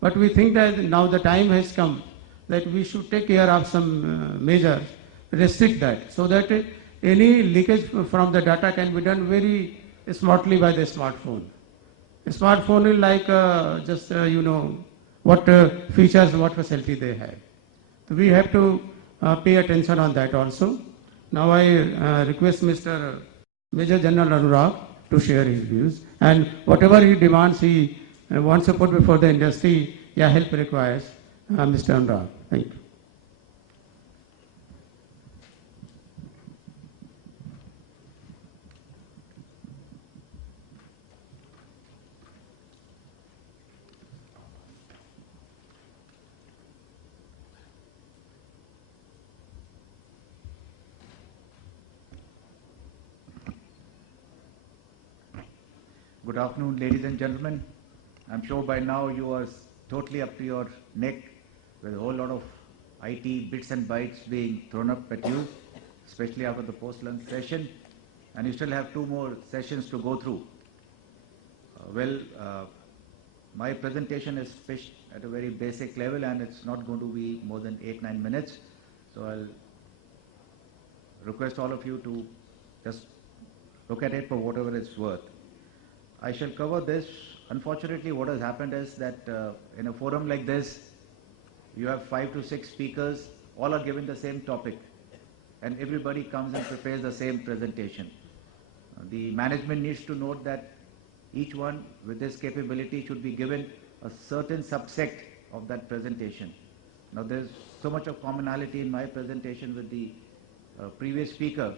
But we think that now the time has come that we should take care of some measures, restrict that, so that any leakage from the data can be done very smartly by the smartphone. A smartphone is like just you know what features, what facility they have. So we have to pay attention on that also. Now I request Mr. Major General Anurag to share his views, and whatever he demands, he wants to put before the industry, help requires. Mr. Anurag, thank you. Good afternoon, ladies and gentlemen. I'm sure by now you are totally up to your neck with a whole lot of IT bits and bytes being thrown up at you, especially after the post-lunch session, and you still have 2 more sessions to go through. My presentation is pitched at a very basic level, and it's not going to be more than 8-9 minutes, so I'll request all of you to just look at it for whatever it's worth. I shall cover this. Unfortunately, what has happened is that in a forum like this, you have 5 to 6 speakers, all are given the same topic, and everybody comes and prepares the same presentation. The management needs to note that each one with this capability should be given a certain subsect of that presentation. Now, there's so much of commonality in my presentation with the previous speaker.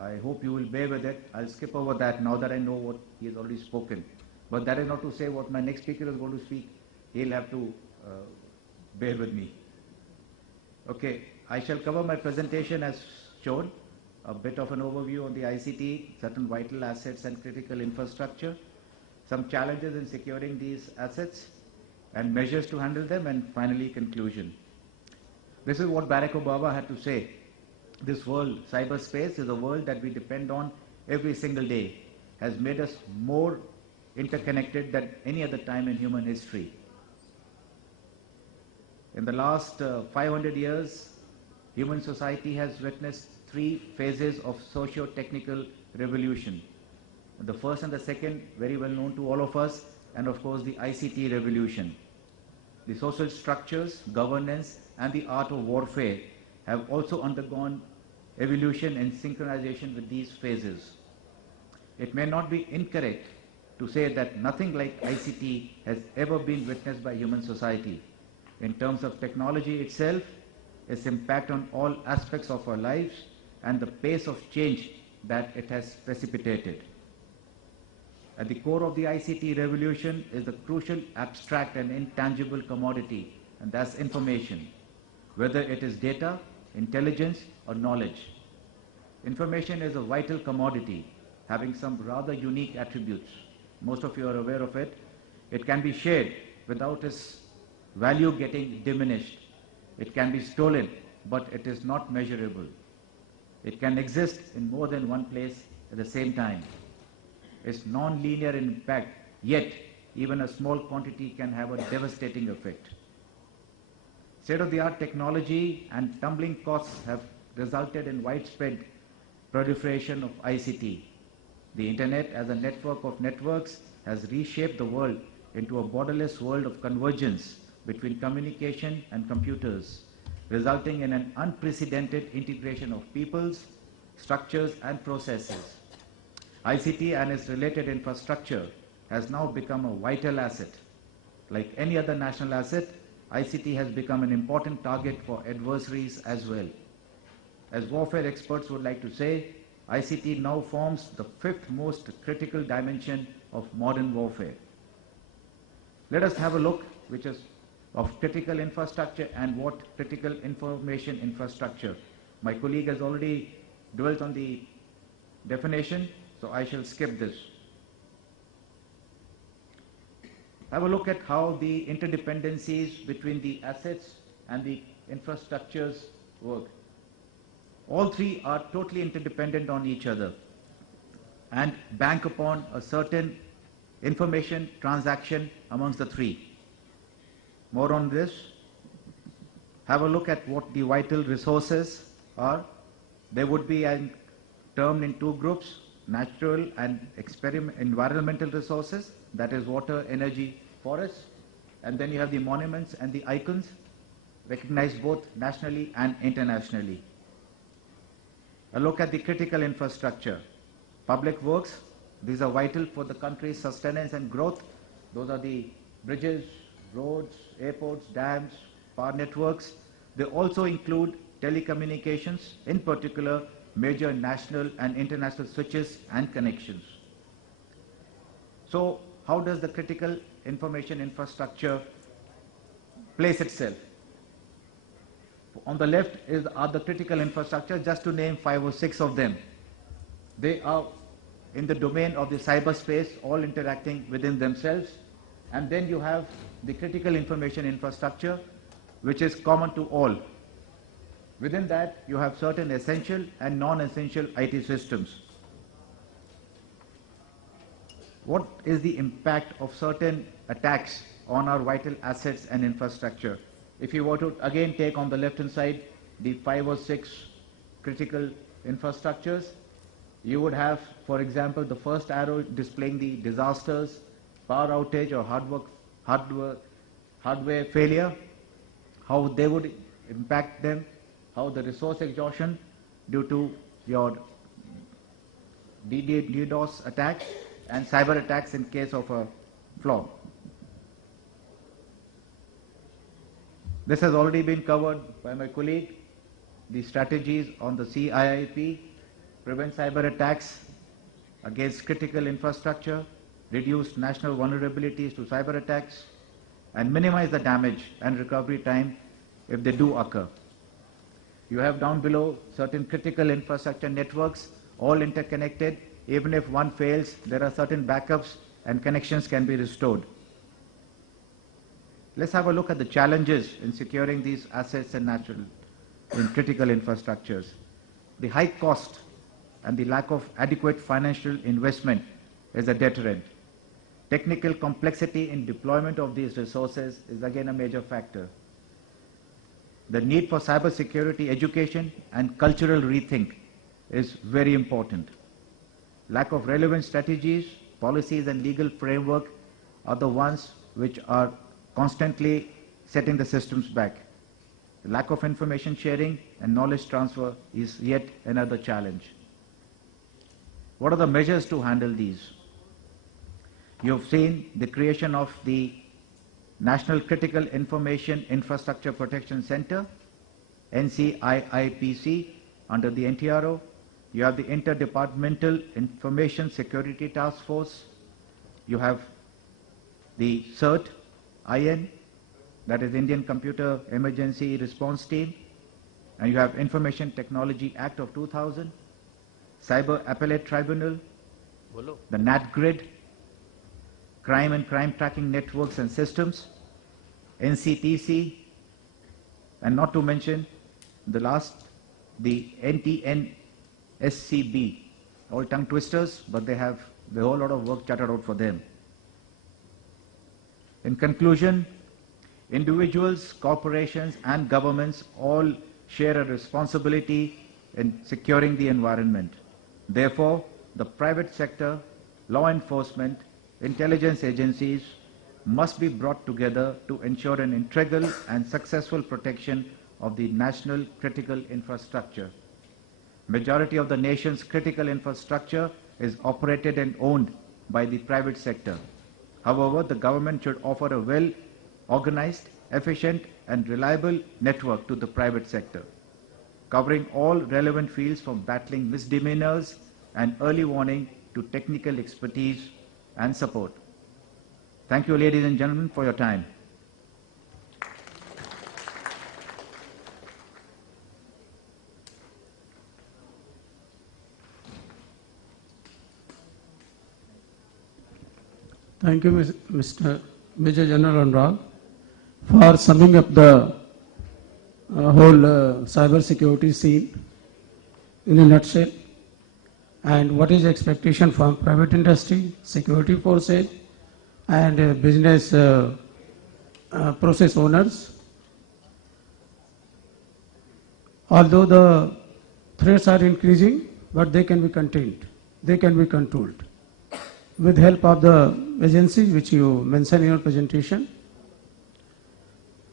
I hope you will bear with it. I'll skip over that now that I know what he has already spoken. But that is not to say what my next speaker is going to speak. He'll have to bear with me. Okay, I shall cover my presentation as shown. A bit of an overview on the ICT, certain vital assets and critical infrastructure, some challenges in securing these assets and measures to handle them, and finally conclusion. This is what Barack Obama had to say. This world, cyberspace, is a world that we depend on every single day, has made us more interconnected than any other time in human history. In the last 500 years, human society has witnessed 3 phases of socio-technical revolution. The first and the second, very well known to all of us, and of course the ICT revolution. The social structures, governance, and the art of warfare have also undergone evolution and synchronization with these phases. It may not be incorrect to say that nothing like ICT has ever been witnessed by human society. In terms of technology itself, its impact on all aspects of our lives, and the pace of change that it has precipitated. At the core of the ICT revolution is the crucial abstract and intangible commodity, and that's information, whether it is data, intelligence, or knowledge. Information is a vital commodity, having some rather unique attributes. Most of you are aware of it. It can be shared without its value getting diminished. It can be stolen, but it is not measurable. It can exist in more than one place at the same time. It's non-linear in impact, yet even a small quantity can have a devastating effect. State-of-the-art technology and tumbling costs have resulted in widespread proliferation of ICT. The Internet as a network of networks has reshaped the world into a borderless world of convergence between communication and computers, resulting in an unprecedented integration of peoples, structures, and processes. ICT and its related infrastructure has now become a vital asset. Like any other national asset, ICT has become an important target for adversaries as well. As warfare experts would like to say, ICT now forms the 5th most critical dimension of modern warfare. Let us have a look which is of critical infrastructure and what critical information infrastructure. My colleague has already dwelt on the definition, so I shall skip this. Have a look at how the interdependencies between the assets and the infrastructures work. All 3 are totally interdependent on each other and bank upon a certain information transaction amongst the 3. More on this. Have a look at what the vital resources are. They would be termed in 2 groups, natural and environmental resources, that is water, energy, forests, and then you have the monuments and the icons, recognized both nationally and internationally. A look at the critical infrastructure. Public works, these are vital for the country's sustenance and growth. Those are the bridges, roads, airports, dams, power networks. They also include telecommunications, in particular major national and international switches and connections. So how does the critical information infrastructure place itself? On the left are the critical infrastructure, just to name 5 or 6 of them. They are in the domain of the cyberspace, all interacting within themselves. And then you have the critical information infrastructure, which is common to all. Within that, you have certain essential and non-essential IT systems. What is the impact of certain attacks on our vital assets and infrastructure? If you were to again take on the left-hand side the 5 or 6 critical infrastructures, you would have, for example, the first arrow displaying the disasters, power outage or hardware failure, how they would impact them, how the resource exhaustion due to your DDoS attacks and cyber attacks in case of a flaw. This has already been covered by my colleague. The strategies on the CIIP, prevent cyber attacks against critical infrastructure, reduce national vulnerabilities to cyber attacks, and minimize the damage and recovery time if they do occur. You have down below certain critical infrastructure networks, all interconnected. Even if one fails, there are certain backups and connections can be restored. Let's have a look at the challenges in securing these assets in critical infrastructures. The high cost and the lack of adequate financial investment is a deterrent. Technical complexity in deployment of these resources is again a major factor. The need for cybersecurity education and cultural rethink is very important. Lack of relevant strategies, policies and legal framework are the ones which are constantly setting the systems back. The lack of information sharing and knowledge transfer is yet another challenge. What are the measures to handle these? You've seen the creation of the National Critical Information Infrastructure Protection Center, NCIIPC, under the NTRO. You have the Interdepartmental Information Security Task Force. You have the CERT, IN, that is Indian Computer Emergency Response Team. And you have Information Technology Act of 2000, Cyber Appellate Tribunal, the NatGrid, Crime and Crime Tracking Networks and Systems, NCTC, and not to mention the last, the NTNSCB, all tongue twisters, but they have a whole lot of work charted out for them. In conclusion, individuals, corporations and governments all share a responsibility in securing the environment. Therefore, the private sector, law enforcement, intelligence agencies must be brought together to ensure an integral and successful protection of the national critical infrastructure. Majority of the nation's critical infrastructure is operated and owned by the private sector. However, the government should offer a well-organized, efficient and reliable network to the private sector, covering all relevant fields from battling misdemeanors and early warning to technical expertise and support. Thank you, ladies and gentlemen, for your time. Thank you, Mr. Major General Anurag, for summing up the whole cyber security scene in a nutshell, and what is the expectation from private industry, security forces, and business process owners. Although the threats are increasing, but they can be contained, they can be controlled with help of the agencies which you mentioned in your presentation.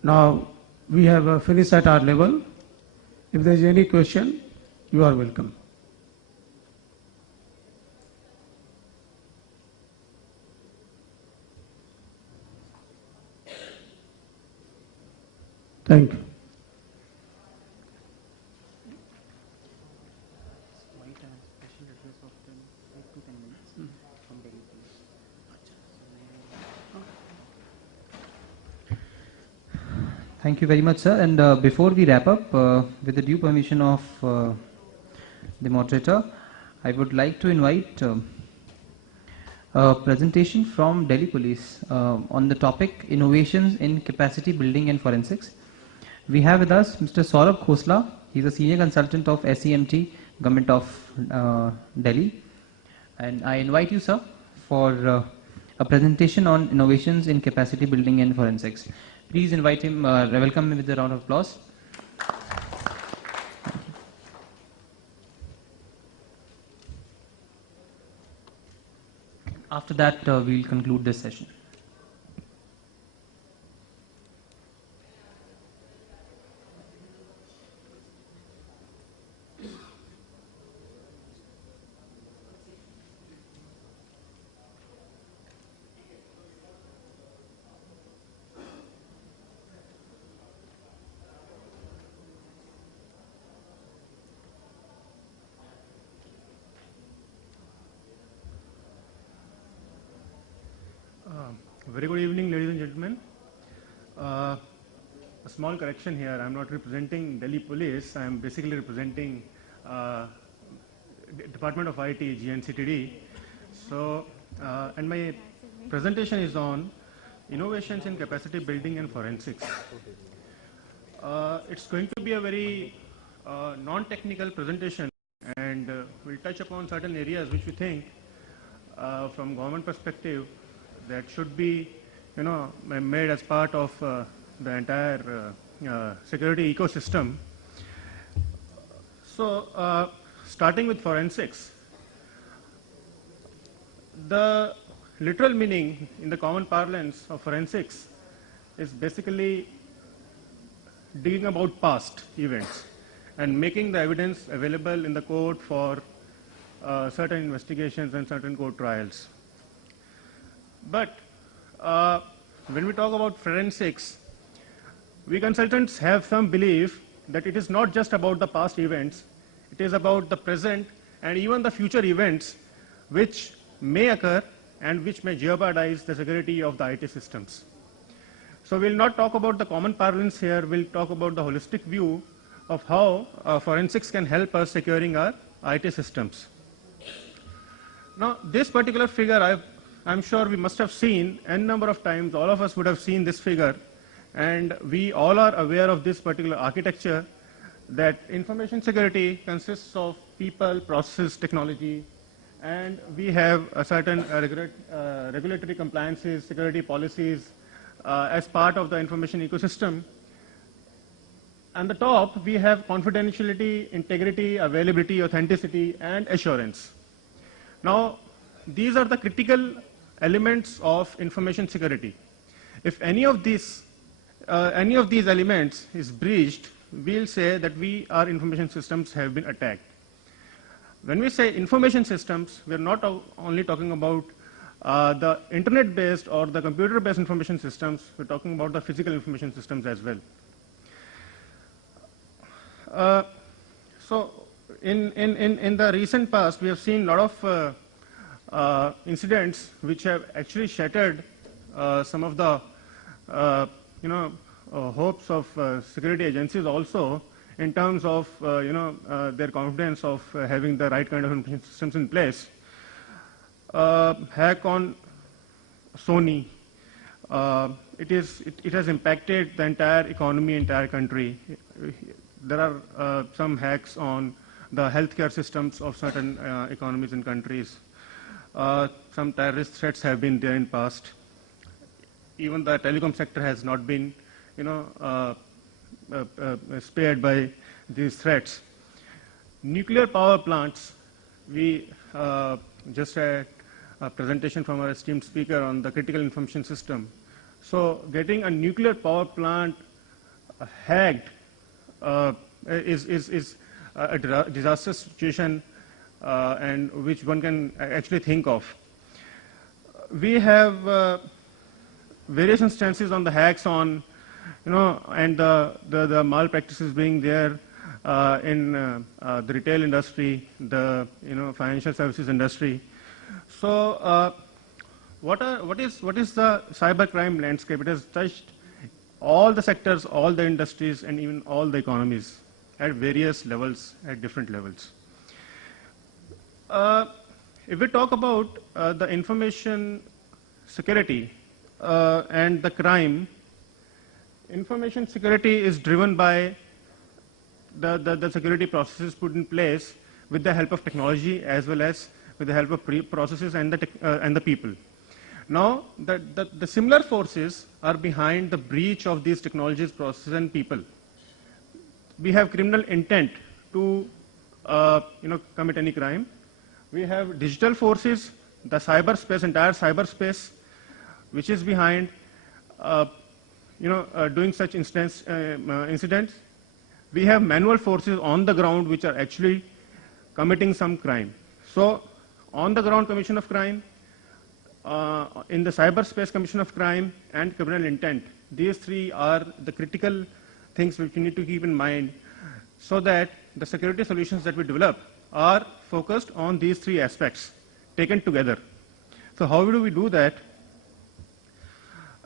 Now we have finished at our level. If there is any question, you are welcome. Thank you. Thank you very much, sir. And before we wrap up, with the due permission of the moderator, I would like to invite a presentation from Delhi Police on the topic Innovations in Capacity Building and Forensics. We have with us Mr. Saurabh Khosla. He's a senior consultant of SEMT, Government of Delhi. And I invite you, sir, for a presentation on innovations in capacity building and forensics. Please invite him, welcome him with a round of applause. After that, we'll conclude this session. Very good evening, ladies and gentlemen. A small correction here. I'm not representing Delhi Police. I'm basically representing Department of IT, GNCTD. So, and my presentation is on innovations in capacity building and forensics. It's going to be a very non-technical presentation, and we'll touch upon certain areas which we think, from government perspective, that should be, made as part of the entire security ecosystem. So, starting with forensics, the literal meaning in the common parlance of forensics is basically digging about past events and making the evidence available in the court for certain investigations and certain court trials. But when we talk about forensics, we consultants have some belief that it is not just about the past events, it is about the present and even the future events which may occur and which may jeopardize the security of the IT systems. So we'll not talk about the common parlance here, we'll talk about the holistic view of how forensics can help us securing our IT systems. Now, this particular figure I'm sure we must have seen n number of times. All of us would have seen this figure, and we all are aware of this particular architecture, that information security consists of people, process, technology, and we have a certain regulatory compliances, security policies as part of the information ecosystem. On the top, we have confidentiality, integrity, availability, authenticity, and assurance. Now, these are the critical elements of information security. If any of these elements is breached, we'll say that our information systems have been attacked. When we say information systems, we're not only talking about the internet-based or the computer-based information systems, we're talking about the physical information systems as well. So, in the recent past, we have seen a lot of incidents which have actually shattered some of the hopes of security agencies also, in terms of their confidence of having the right kind of information systems in place. Hack on Sony, it has impacted the entire economy, entire country. There are some hacks on the healthcare systems of certain economies and countries. Some terrorist threats have been there in past. Even the telecom sector has not been, spared by these threats. Nuclear power plants, we just had a presentation from our esteemed speaker on the critical information system. So getting a nuclear power plant hacked is a disastrous situation, and which one can actually think of. We have various instances on the hacks on, and the malpractices being there in the retail industry, the financial services industry. So, what is the cybercrime landscape? It has touched all the sectors, all the industries, and even all the economies at various levels, at different levels. If we talk about the information security and the crime, information security is driven by the security processes put in place with the help of technology as well as with the help of processes and the people. Now, the similar forces are behind the breach of these technologies, processes, and people. We have criminal intent to commit any crime. We have digital forces, the cyberspace, entire cyberspace, which is behind doing such incidents. We have manual forces on the ground which are actually committing some crime. So, on the ground commission of crime, in the cyberspace commission of crime, and criminal intent. These three are the critical things which we need to keep in mind so that the security solutions that we develop are focused on these three aspects taken together. So how do we do that?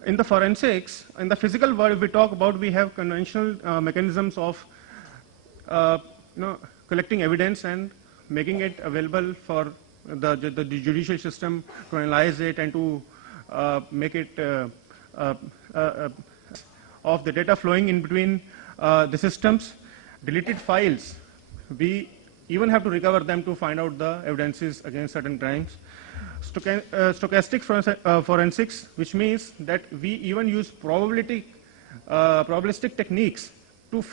In the forensics, in the physical world, we talk about, we have conventional mechanisms of collecting evidence and making it available for the judicial system to analyze it and to make it of the data flowing in between the systems. Deleted files, we even have to recover them to find out the evidences against certain crimes. Stochastic forensics, which means that we even use probabilistic techniques to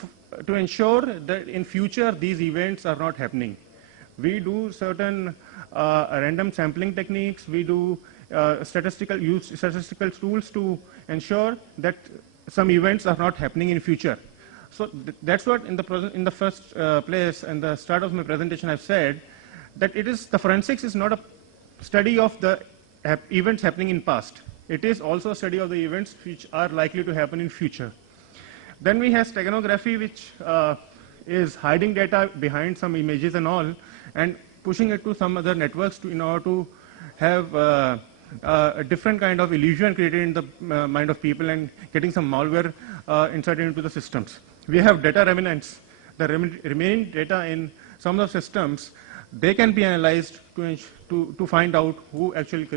ensure that in future these events are not happening. We do certain random sampling techniques. We do statistical tools to ensure that some events are not happening in future. So that's what in the first place and the start of my presentation I've said, that it is the forensics is not a study of the events happening in past. It is also a study of the events which are likely to happen in future. Then we have steganography, which is hiding data behind some images and all, and pushing it to some other networks in order to have a different kind of illusion created in the mind of people and getting some malware inserted into the systems. We have data remnants. The remaining data in some of the systems, they can be analyzed to find out who actual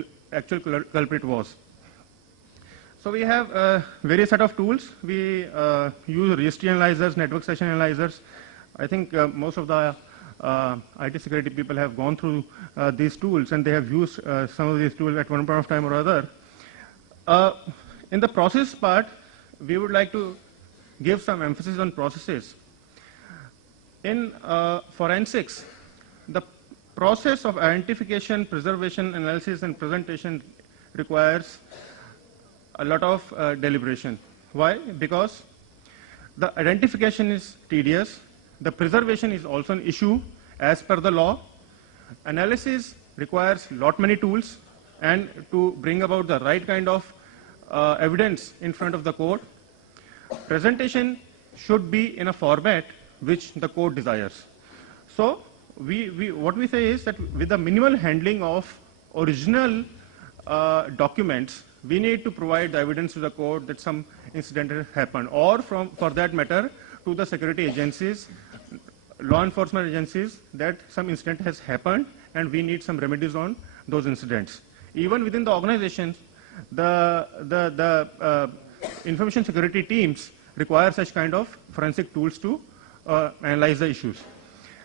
culprit was. So we have various set of tools. We use registry analyzers, network session analyzers. I think most of the IT security people have gone through these tools, and they have used some of these tools at one point of time or other. In the process part, we would like to give some emphasis on processes. In forensics, the process of identification, preservation, analysis, and presentation requires a lot of deliberation. Why? Because the identification is tedious. The preservation is also an issue as per the law. Analysis requires lot many tools and to bring about the right kind of evidence in front of the court. Presentation should be in a format which the court desires. So what we say is that with the minimal handling of original documents, we need to provide the evidence to the court that some incident has happened, or for that matter, to the security agencies, law enforcement agencies, that some incident has happened and we need some remedies on those incidents. Even within the organizations, the information security teams require such kind of forensic tools to analyze the issues.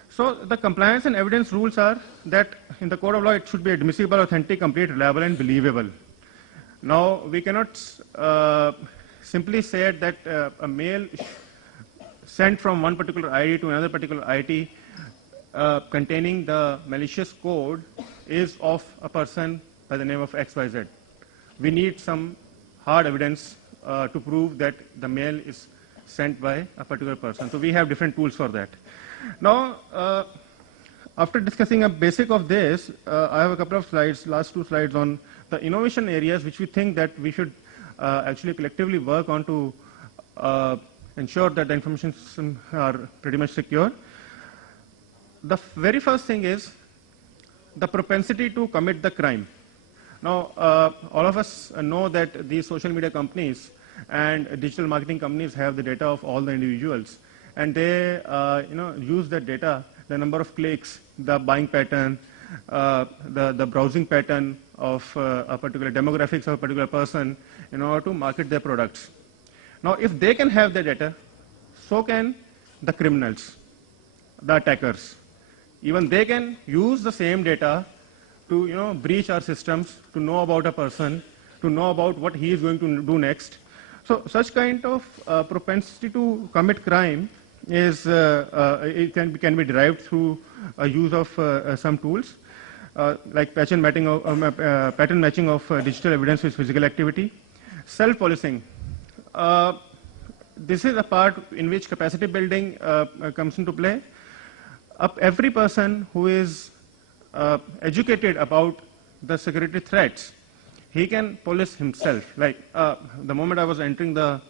So the compliance and evidence rules are that in the code of law it should be admissible, authentic, complete, reliable, and believable. Now we cannot simply say that a mail sent from one particular ID to another particular ID containing the malicious code is of a person by the name of XYZ. We need some hard evidence to prove that the mail is sent by a particular person. So we have different tools for that. Now, after discussing a basic of this, I have a couple of slides, last two slides on the innovation areas which we think that we should actually collectively work on to ensure that the information systems are pretty much secure. The very first thing is the propensity to commit the crime. Now, all of us know that these social media companies and digital marketing companies have the data of all the individuals, and they use that data, the number of clicks, the buying pattern, the browsing pattern of a particular demographics of a particular person in order to market their products. Now, if they can have the data, so can the criminals, the attackers. Even they can use the same data to breach our systems, to know about a person, to know about what he is going to do next. So such kind of propensity to commit crime is it can be derived through use of some tools like pattern matching of digital evidence with physical activity, self-policing. This is a part in which capacity building comes into play. Every person who is educated about the security threats, he can police himself. Like the moment I was entering the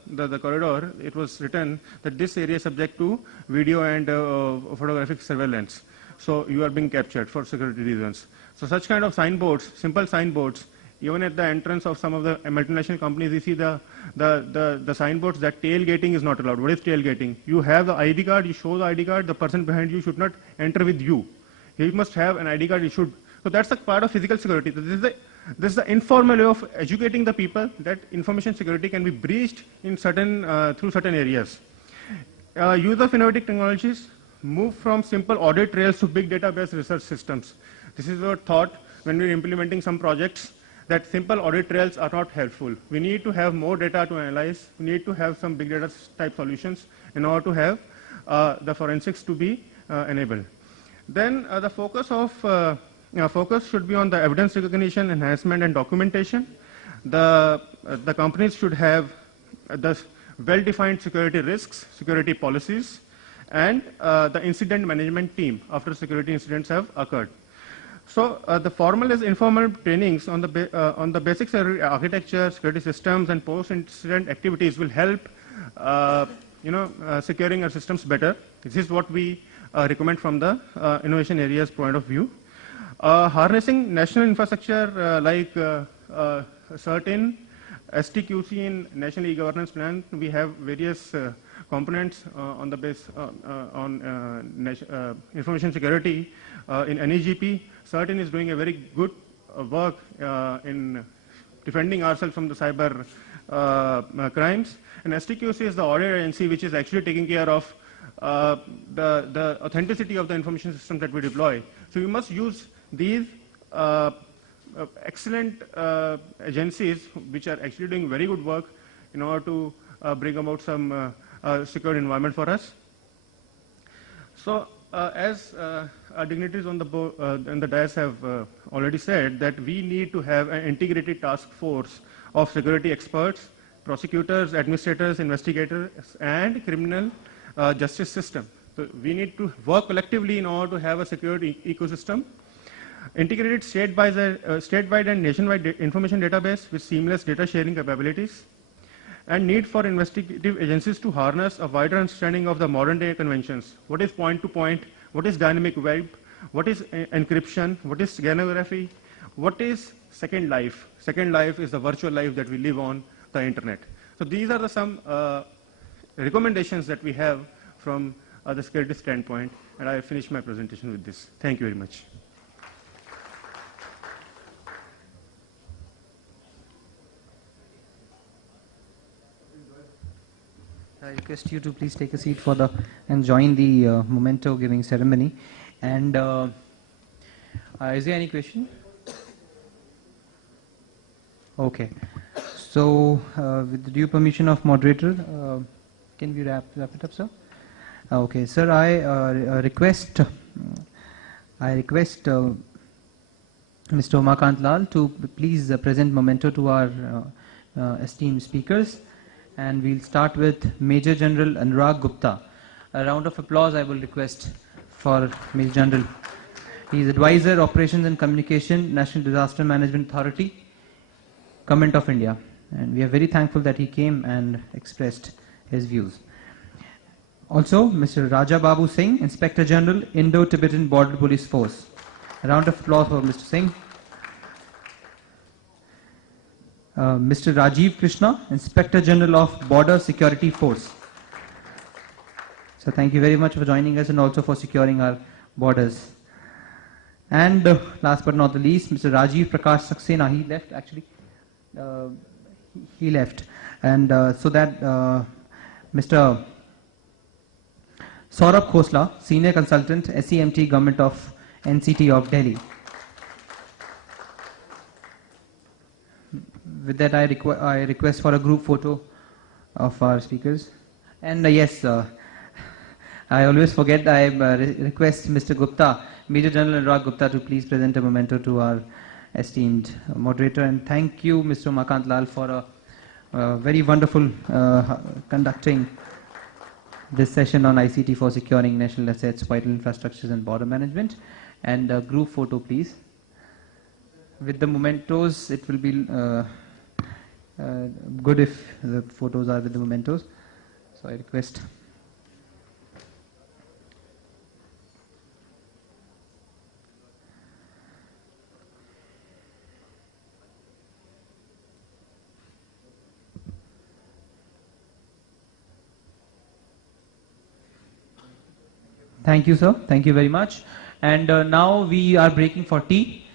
corridor, it was written that this area is subject to video and photographic surveillance. So you are being captured for security reasons. So such kind of signboards, simple signboards, even at the entrance of some of the multinational companies, you see the signboards that tailgating is not allowed. What is tailgating? You have the ID card, you show the ID card, the person behind you should not enter with you. He must have an ID card, he should. So that's a part of physical security. So this is the informal way of educating the people that information security can be breached in through certain areas. Use of innovative technologies, move from simple audit trails to big database research systems. This is our thought when we're implementing some projects, that simple audit trails are not helpful. We need to have more data to analyze. We need to have some big data type solutions in order to have the forensics to be enabled. Then the focus should be on the evidence recognition, enhancement, and documentation. The companies should have the well-defined security risks, security policies, and the incident management team after security incidents have occurred. So the formal as informal trainings on the basic security architecture, security systems, and post-incident activities will help securing our systems better. This is what we recommend from the innovation area's point of view. Harnessing national infrastructure like certain STQC in National E-Governance Plan, we have various components on the base on information security. In NEGP, CERTIN is doing a very good work in defending ourselves from the cyber crimes. And STQC is the audit agency which is actually taking care of the authenticity of the information system that we deploy. So we must use these excellent agencies which are actually doing very good work in order to bring about some secure environment for us. So as our dignitaries on the dais have already said, that we need to have an integrated task force of security experts, prosecutors, administrators, investigators, and criminal justice system. So we need to work collectively in order to have a security ecosystem. Integrated statewide and nationwide information database with seamless data sharing capabilities, and need for investigative agencies to harness a wider understanding of the modern day conventions. What is point-to-point? What is dynamic web? What is encryption? What is steganography? What is second life? Second life is the virtual life that we live on the internet. So these are some recommendations that we have from the security standpoint, and I finish my presentation with this. Thank you very much. I request you to please take a seat and join the memento giving ceremony. And is there any question? Okay. So with the due permission of moderator, can we wrap it up, sir? Okay, sir. I request Mr. Umakant Lal to please present memento to our esteemed speakers. And we'll start with Major General Anurag Gupta. A round of applause I will request for Major General. He is Advisor, Operations and Communication, National Disaster Management Authority, Government of India. And we are very thankful that he came and expressed his views. Also, Mr. Raja Babu Singh, Inspector General, Indo-Tibetan Border Police Force. A round of applause for Mr. Singh. Mr. Rajiv Krishna, Inspector General of Border Security Force. So thank you very much for joining us and also for securing our borders. And last but not the least, Mr. Rajiv Prakash Saxena, he left actually. He left. And so that Mr. Saurabh Khosla, Senior Consultant, SEMT Government of NCT of Delhi. With that, I request for a group photo of our speakers. And yes, I always forget, I request Mr. Gupta, Major General Anurag Gupta, to please present a memento to our esteemed moderator. And thank you, Mr. Umakant Lal, for a very wonderful conducting this session on ICT for securing national assets, vital infrastructures and border management. And a group photo, please. With the mementos, it will be good if the photos are with the mementos. So I request. Thank you, sir. Thank you very much. And now we are breaking for tea.